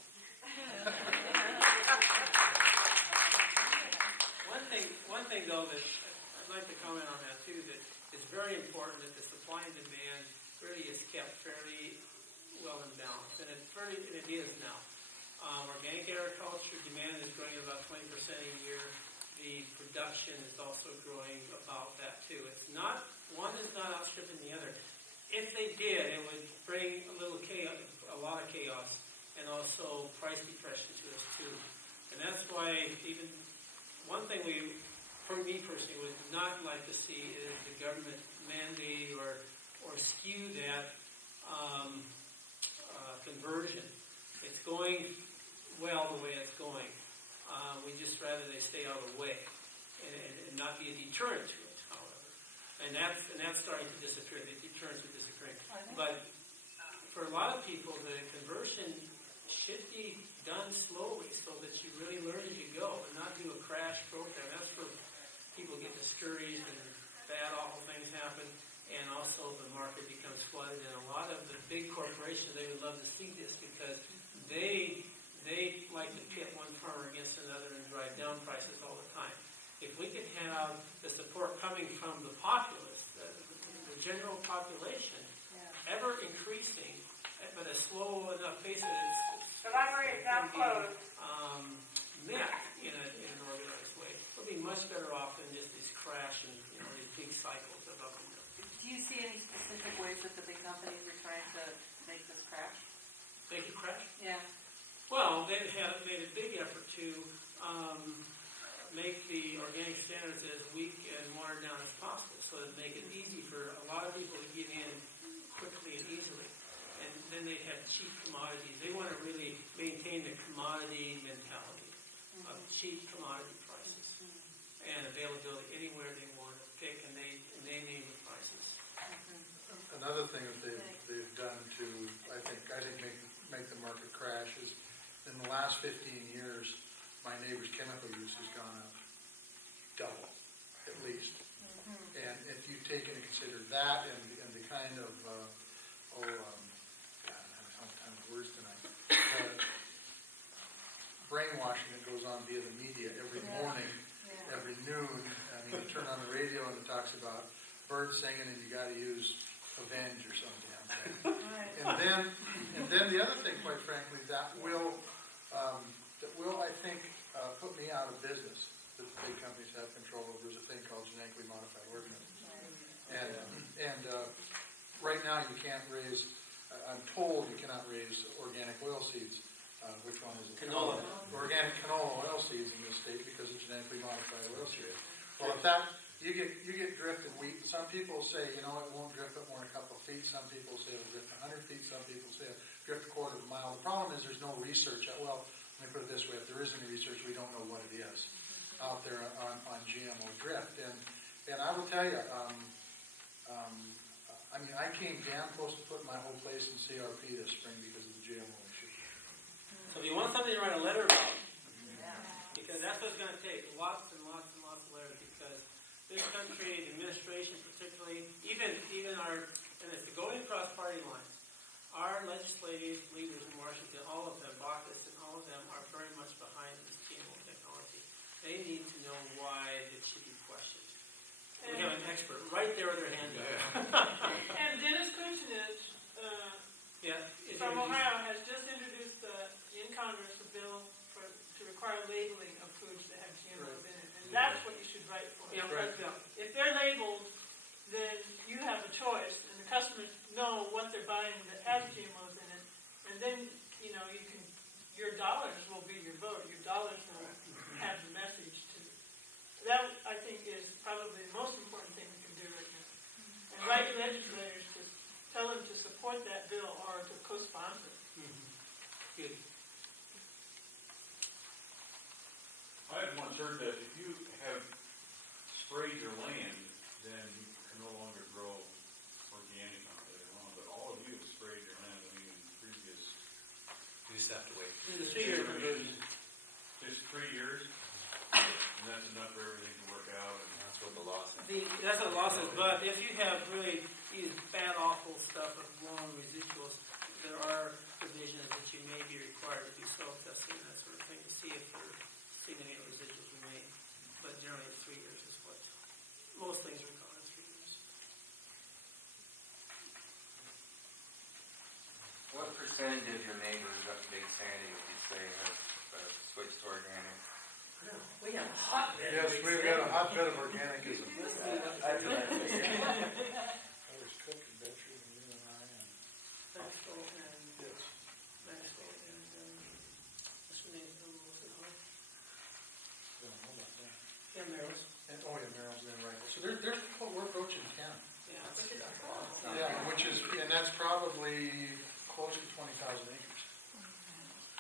One thing though that I'd like to comment on that too, that it's very important that the supply and demand really is kept fairly well in balance, and it is now. Organic agriculture demand is growing at about 20% a year. The production is also growing about that too. It's not, one is not outstripping the other. If they did, it would bring a lot of chaos, and also price depression to us too. And that's why even one thing for me personally, would not like to see is the government mandate or skew that conversion. It's going well the way it's going. We just rather they stay out of the way and not be a deterrent to it, however. And that's starting to disappear. The deterrents are disappearing. But for a lot of people, the conversion should can be met in an organized way. We'll be much better off than just these crash and these big cycles of up and down. Do you see any specific ways that the big companies are trying to make this crash? Make it crash? Yeah. Well, they've made a big effort to make the organic standards as weak and watered down as possible, so that make it easy for a lot of people to get in quickly and easily. And then they have cheap commodities. They want to really maintain the commodity mentality of cheap commodity prices and availability anywhere they want to pick, and they name the prices. Another thing that they've done to, I think make the market crash is in the last 15 years, my neighbor's chemical use has gone up double, at least. And if you take into consider that and the kind of, God, I'm having words tonight, brainwashing that goes on via the media every morning, every noon. I mean, you turn on the radio and it talks about birds singing and you got to use Avenge or some damn thing. And then the other thing, quite frankly, that will I think put me out of business. That the big companies have control over is a thing called genetically modified organisms. And right now you can't raise. I'm told you cannot raise organic oil seeds. Which one is it? Canola. Organic canola oil seeds in this state because of genetically modified oil seeds. Well, in fact, you get drift in wheat. Some people say, it won't drift up more than a couple of feet. Some people say it'll drift 100 feet. Some people say it'll drift a quarter of a mile. The problem is there's no research. Well, let me put it this way. If there is any research, we don't know what it is out there on GMO drift. And I will tell you, I came damn close to putting my whole place in CRP this spring because of the GMO issue. So if you want something to write a letter about, because that's what it's going to take, lots and lots and lots of letters, because this country, the administration particularly, even our, and it's going across party lines, our legislative leaders in Washington, all of them, Baucus and all of them, are very much behind this GMO technology. They need to know why it should be questioned. We have an expert right there with their hand up. And Dennis Kucinich Yeah. from Ohio has just introduced in Congress a bill to require labeling of foods that have GMOs in it. And that's what you should write for. Yeah, Because right. if they're labeled, then you have a choice, and the customers know what they're buying that has GMOs in it. And then, your dollars will be your vote. Your dollars will have the message to it. That, I think, is probably the most important thing we can do right now. And write legislators to tell them to support that bill or to co-sponsor it. Good. I had once heard that if you have sprayed your land, then you can no longer grow organic on it later on. But all of you have sprayed your land in previous. You just have to wait. The 3-year conversion. Just 3 years, and that's enough for everything to work out. And That's what the law says. That's what the law says, but if you have really these bad, awful stuff of long residuals, there are provisions that you may be required to do self-testing and that sort of thing to see if there are significant residuals remain. But generally, 3 years is what most things are gone in 3 years. What percentage of your neighbors up Big Sandy would you say have switched to organic? We have a hotbed. Yes, we've got a hotbed of organicism. I was cooking better than you and I am. Maxwell and Yes. Maxwell and what's her name? What's it called? Don't know about that. Yeah, Merrill's. Merrill's in right. So we're approaching 10. Yeah. And that's probably close to 20,000 acres.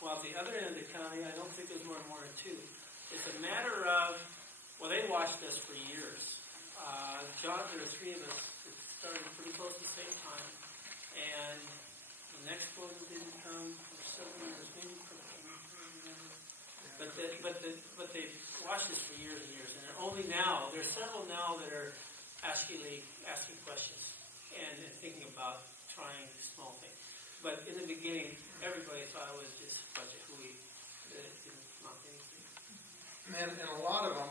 Well, at the other end of the county, I don't think there's more than 2. It's a matter of, they watched us for years. John, there were 3 of us that started pretty close at the same time. And the next one didn't come for several years, maybe for but they watched this for years and years. And they're only now, there's several now that are asking questions and thinking about trying small things. But in the beginning, everybody thought it was just a bunch of hooey, that it didn't amount to anything. And a lot of them,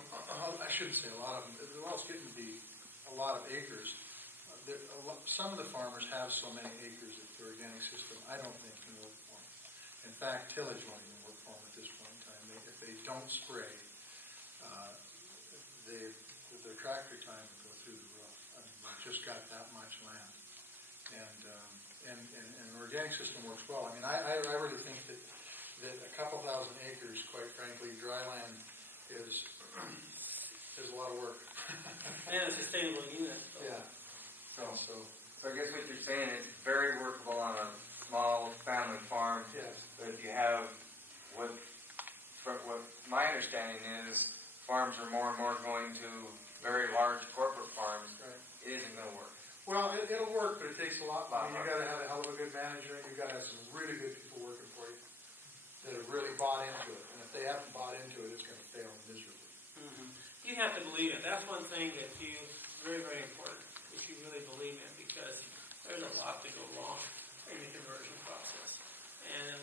I shouldn't say a lot of them, it's getting to be a lot of acres. Some of the farmers have so many acres that the organic system, I don't think, can work for them. In fact, tillage won't even work they don't spray, their tractor time would go through the roof. I mean, they've just got that much land. And an organic system works well. I mean, I really think that a couple thousand acres, quite frankly, dry land is a lot of work. And a sustainable unit. So. Yeah. So I guess what you're saying, it's very workable on a small family farm. Yes. But if you have what my understanding is, farms are more and more going to very large corporate farms. Right. It isn't going to work. Well, it'll work, but it takes a lot. I mean, you got to have a hell of a good manager, and you got to have some really good people working for you that have really bought into it. And if they haven't bought into it, it's going to fail miserably. Mm-hmm. You have to believe it. That's one thing that very, very important, if you really believe it, because there's a lot to go wrong in the conversion process. And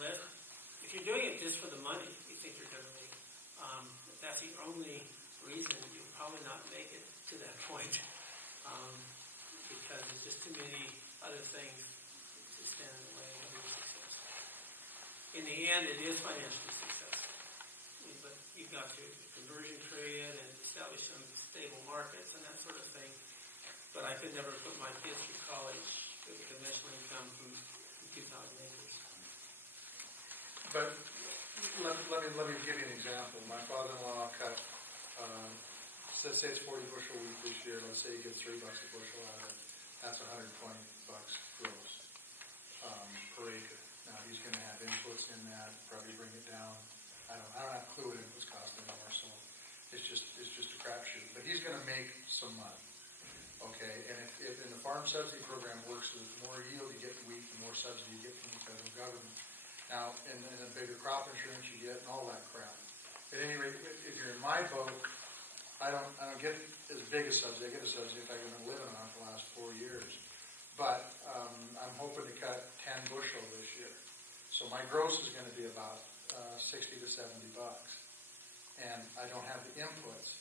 if you're doing it just for the money you think you're going to make, if that's the only reason, you'll probably not make it to that point. Because there's just too many other things to stand in the way of your success. In the end, it is financially successful. But you've got to conversion period and establish some stable markets and that sort of thing. But I could never put my kids through college with a conventional income from 2,000 acres. But let me give you an example. My father-in-law cut, let's say it's 40 bushel wheat this year. Let's say he gets $3 a bushel out of it. That's $120 gross per acre. Now he's going to have inputs in that, probably bring it down. I don't have a clue what inputs cost anymore, so it's just a crapshoot. But he's going to make some money. Okay, and if in the farm subsidy program works, the more yield you get in wheat, the more subsidy you get from the federal government. Now, and the bigger crop insurance you get, and all that crap. At any rate, if you're in my boat, I don't get as big a subsidy. I get a subsidy if I've been living on it for the last 4 years. But I'm hoping to cut 10 bushel this year. So my gross is going to be about $60 to $70, and I don't have the inputs.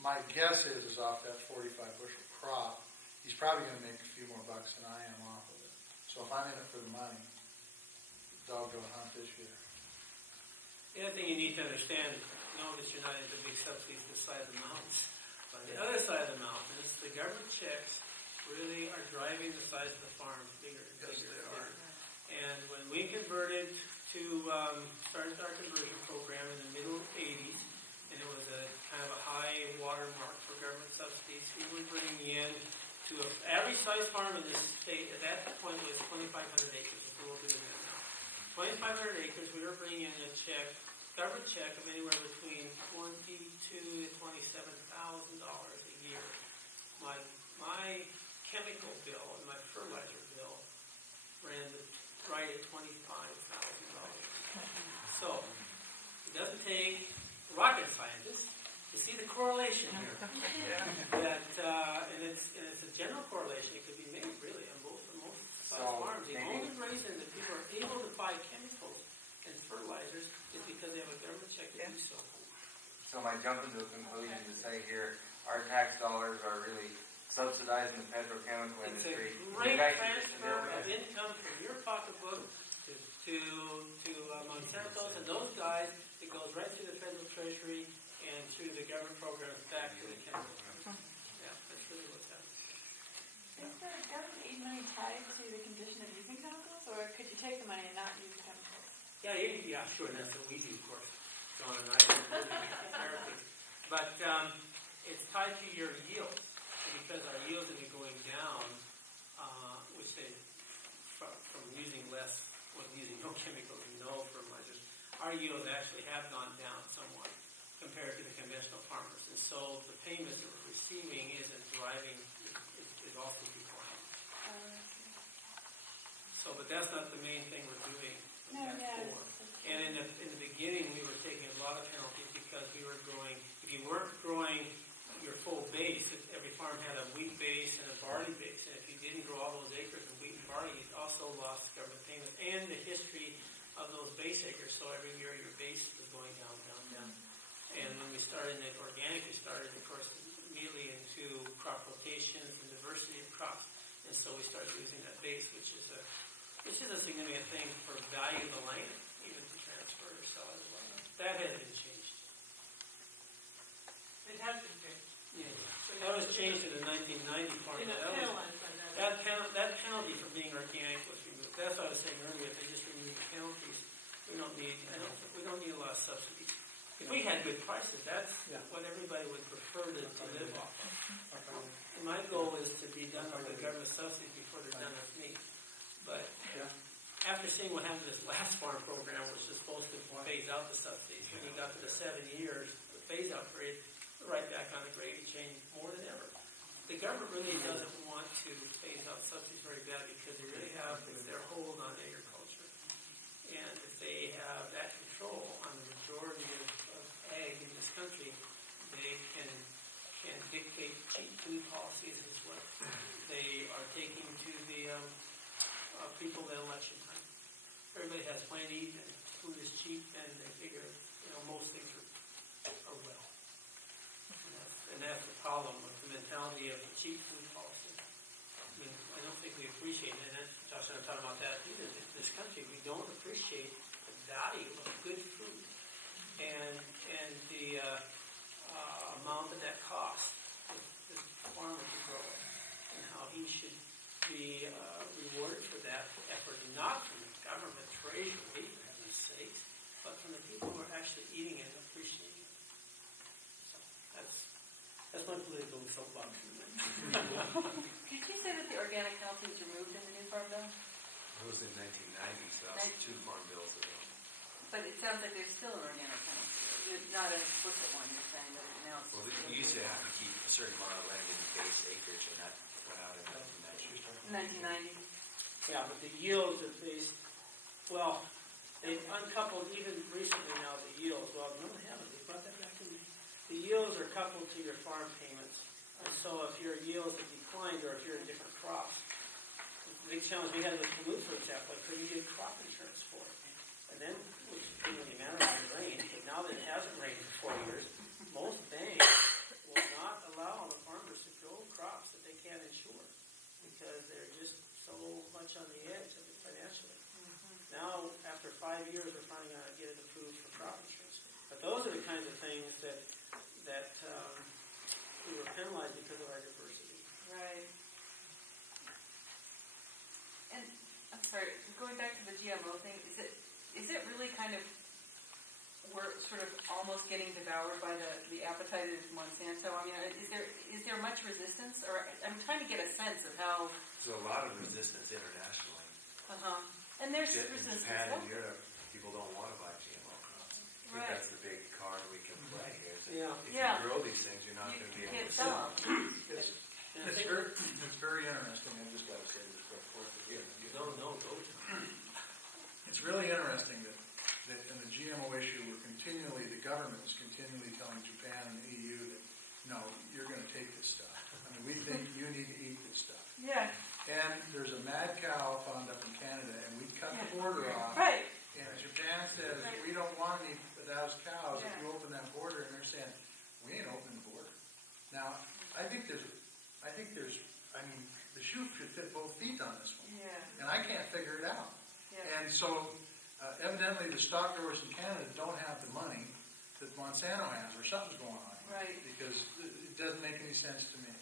My guess is off that 45 bushel crop, he's probably going to make a few more bucks than I am off of it. So if I'm in it for the money, dog go hunt this year. The other thing you need to understand, notice you're not into big subsidies this side of the mountains. But the other side of the mountains, the government checks really are driving the size of the farms bigger and bigger. Yes, they are. And when we converted to, started our conversion program in the middle 80s, and it was a kind of a high watermark for government subsidies, we were bringing in to an average size farm in this state, at that point was 2,500 acres, if we're doing that now. 2,500 acres, we were bringing in a government check of anywhere between $22,000 to $27,000 a year. My chemical bill and my fertilizer bill ran right at $25,000. So it doesn't take rocket scientists to see the correlation here. And it's a general correlation. It could be made really on most size farms. The only reason that people are able to buy chemicals and fertilizers is because they have a government check to do so. So my jumping to a conclusion to say here, our tax dollars are really subsidizing the petrochemical It's industry. a great transfer of income from your pocketbook to Monsanto's and those guys. It goes right through the federal treasury and through the government programs back to the chemical companies. Yeah, that's really what's happening. Is the government aid money tied to the condition of using chemicals, or could you take the money and not use chemicals? Yeah, sure. That's what we do, of course. John and I do. But it's tied to your yield. And because our yields have been going down, we say from using less, using no chemicals and no fertilizers, our yields actually have gone down somewhat compared to the conventional farmers. And so the payments that we're receiving isn't driving, is also declining. So, but that's not the main thing we're doing. And in the beginning, we were taking a lot of penalties because we were growing. If you weren't growing your full base, every farm had a wheat base and a barley base. And if you didn't grow all those acres of wheat and barley, you also lost government payments and the history of those base acres. So every year your base was going down, down, down. And when we started in organic, we started, of course, immediately into crop rotations and diversity of crops. And so we started using that base, which is a significant thing for value of the land, even to transfer or sell it as well. That hasn't changed. penalized by that. That penalty for being organic was removed. That's what I was saying earlier, if they just remove the penalties, we don't need a lot of subsidies. If we had good prices, that's what everybody would prefer to live off of. And my goal is to be done with the government subsidies before they're done with me. But after seeing what happened to this last farm program, which was supposed to phase out the subsidies, when you got to the 7 years, the phase-out period, right back on the gravy chain more than ever. The government really doesn't want to phase out subsidies very bad because they really have their hold on agriculture. And if they have that control on the majority of ag in this country, they can dictate cheap food policies is what they are taking to the people at election time. Everybody has plenty to eat and food is cheap and they figure, most things are well. And that's the problem with the mentality of the cheap food policy. I don't think we appreciate it, and that's Josh and I'm talking about that either. In this country, we don't appreciate the value of good food and the amount that costs the farmer to grow it, and how he should be rewarded for that effort, not from the government treasury, for heaven's sakes, but from the people who are actually eating it and appreciating it. So that's my political soapbox. Did you say that the organic penalty was removed in the new farm bill? It was in 1990, so that was 2 farm bills ago. But it sounds like there's still an organic penalty. Not an explicit one, you're saying, but now it's... Well, you used to have to keep a certain amount of land in base acreage, and that went out in 1990. 1990. Yeah, but the yields are based, well, they've uncoupled even recently now the yields. Well, no, they haven't. They brought that back in. The yields are coupled to your farm payments. And so if your yields have declined or if you're in different crops, the big challenge we had with Duluth, for example, I couldn't get crop insurance for it. And then, which didn't really matter when it rained, but now that it hasn't rained for 4 years, most banks will not allow the farmers to grow crops that they can't insure because they're just so much on the edge of it financially. Now, after 5 years, we're finally going to get it approved for crop insurance. But those are the kinds of things that we were penalized because of our diversity. Right. And, I'm sorry, going back to the GMO thing, is it really kind of, we're sort of almost getting devoured by the appetite of Monsanto? I mean, is there much resistance? Or I'm trying to get a sense of how... There's a lot of resistance internationally. And there's In resistance. Japan and Europe, people don't want to buy GMO crops. I think Right. that's the big card we can play here. Is that if Yeah. you grow these things, you're not going to be able to sell them. It's very interesting. I just got to say this before I forget. No, go. It's really interesting that in the GMO issue, the government is continually telling Japan and the EU that, no, you're going to take this stuff. I mean, we think you need to eat this stuff. Yeah. And there's a mad cow found up in Canada, and we cut the border off. Right. And Japan says, we don't want any of those cows if you open that border. And they're saying, we ain't opening the border. Now, I think the shoe should fit both feet on this one. Yeah. And I can't figure it out. Yeah. And so, evidently, the stock growers in Canada don't have the money that Monsanto has, or something's going on. Right. Because it doesn't make any sense to me.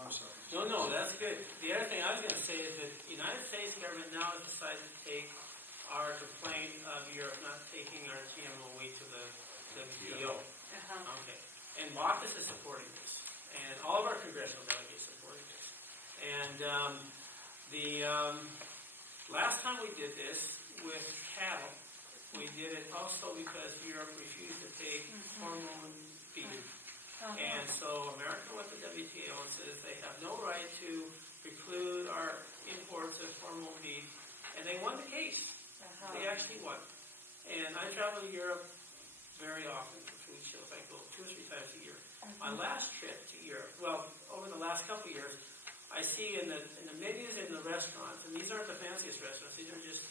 I'm sorry. No, that's good. The other thing I was going to say is that the United States government now has decided to take our complaint of Europe not taking our GMO wheat to the WTO. Okay. And Baucus is supporting this. And all of our congressional delegates supporting this. And last time we did this with cattle, we did it also because Europe refused to take hormone beef. And so America went to WTO and says they have no right to preclude our imports of hormone beef. And they won the case. They actually won. And I travel to Europe very often for food shows. I go 2 or 3 times a year. My last trip to Europe, well, over the last couple of years, I see in the menus in the restaurants, and these aren't the fanciest restaurants, these are just,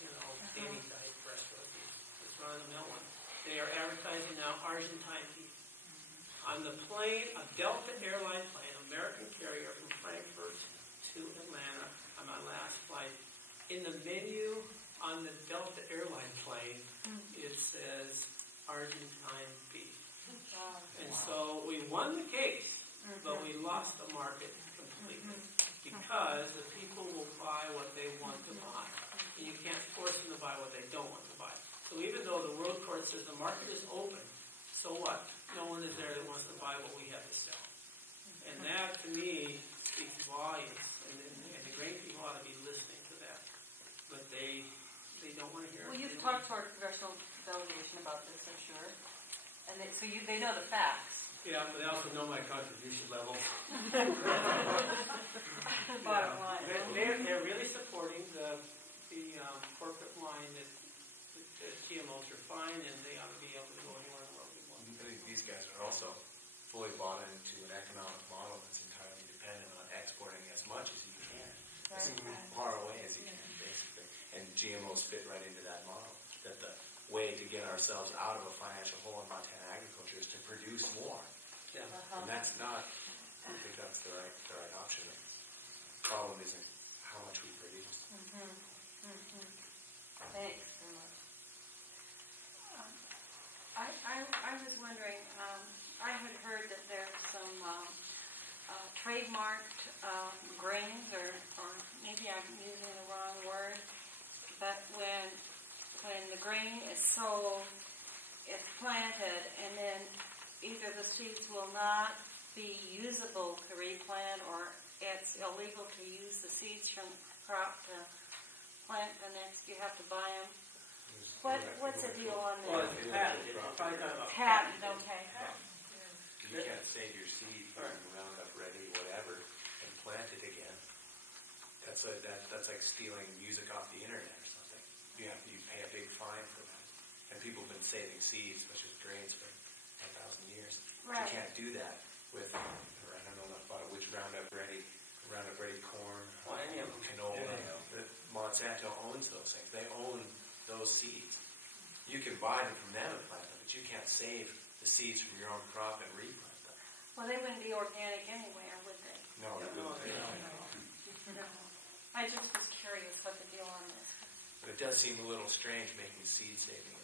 daily type restaurants, these run-of-the-mill ones. They are advertising now Argentine beef. On the plane, a Delta airline plane, American carrier from Frankfurt to Atlanta on my last flight, in the menu on the Delta airline plane, it says Argentine beef. And so we won the case, but we lost the market completely. report says the market is open, so what? No one is there that wants to buy what we have to sell. And that, to me, speaks volumes, and the grain people ought to be listening to that. But they don't want to hear it. Well, you've talked to our congressional delegation about this, I'm sure. And they know the facts. Yeah, but they also know my contribution level. Bottom line. They're really supporting the corporate line that GMOs are fine, and they ought to be able to go anywhere in the world we want. I think these guys are also fully bought into an economic model that's entirely dependent on exporting as much as you can, as far away as you can, basically. And GMOs fit right into that model. That the way to get ourselves out of a financial hole in Montana agriculture is to produce more. Yeah. And that's not, I don't think that's the right option. The problem isn't how much we produce. Thanks very much. I was wondering, I had heard that there's some trademarked grains, or maybe I'm using the wrong word, but when the grain is sold, it's planted, and then either the seeds will not be usable to replant, or it's illegal to use the seeds from crop to plant the next. You have to buy them. What's the deal on Well, that? it's patented. You're probably talking about Patent, okay. You can't save your seed from Roundup Ready, whatever, and plant it again. That's like stealing music off the internet or something. You pay a big fine for that. And people have been saving seeds, especially with grains, for 10,000 years. Right. You can't do that with, or I don't know enough about it, which Roundup Ready corn, Well, any of them. canola. Monsanto owns those things. They own those seeds. You can buy them from them and plant them, but you can't save the seeds from your own crop and replant them. Well, they wouldn't be organic anyway, or would they? No, it wouldn't be. No. I just was curious what the deal on this. But it does seem a little strange making seed saving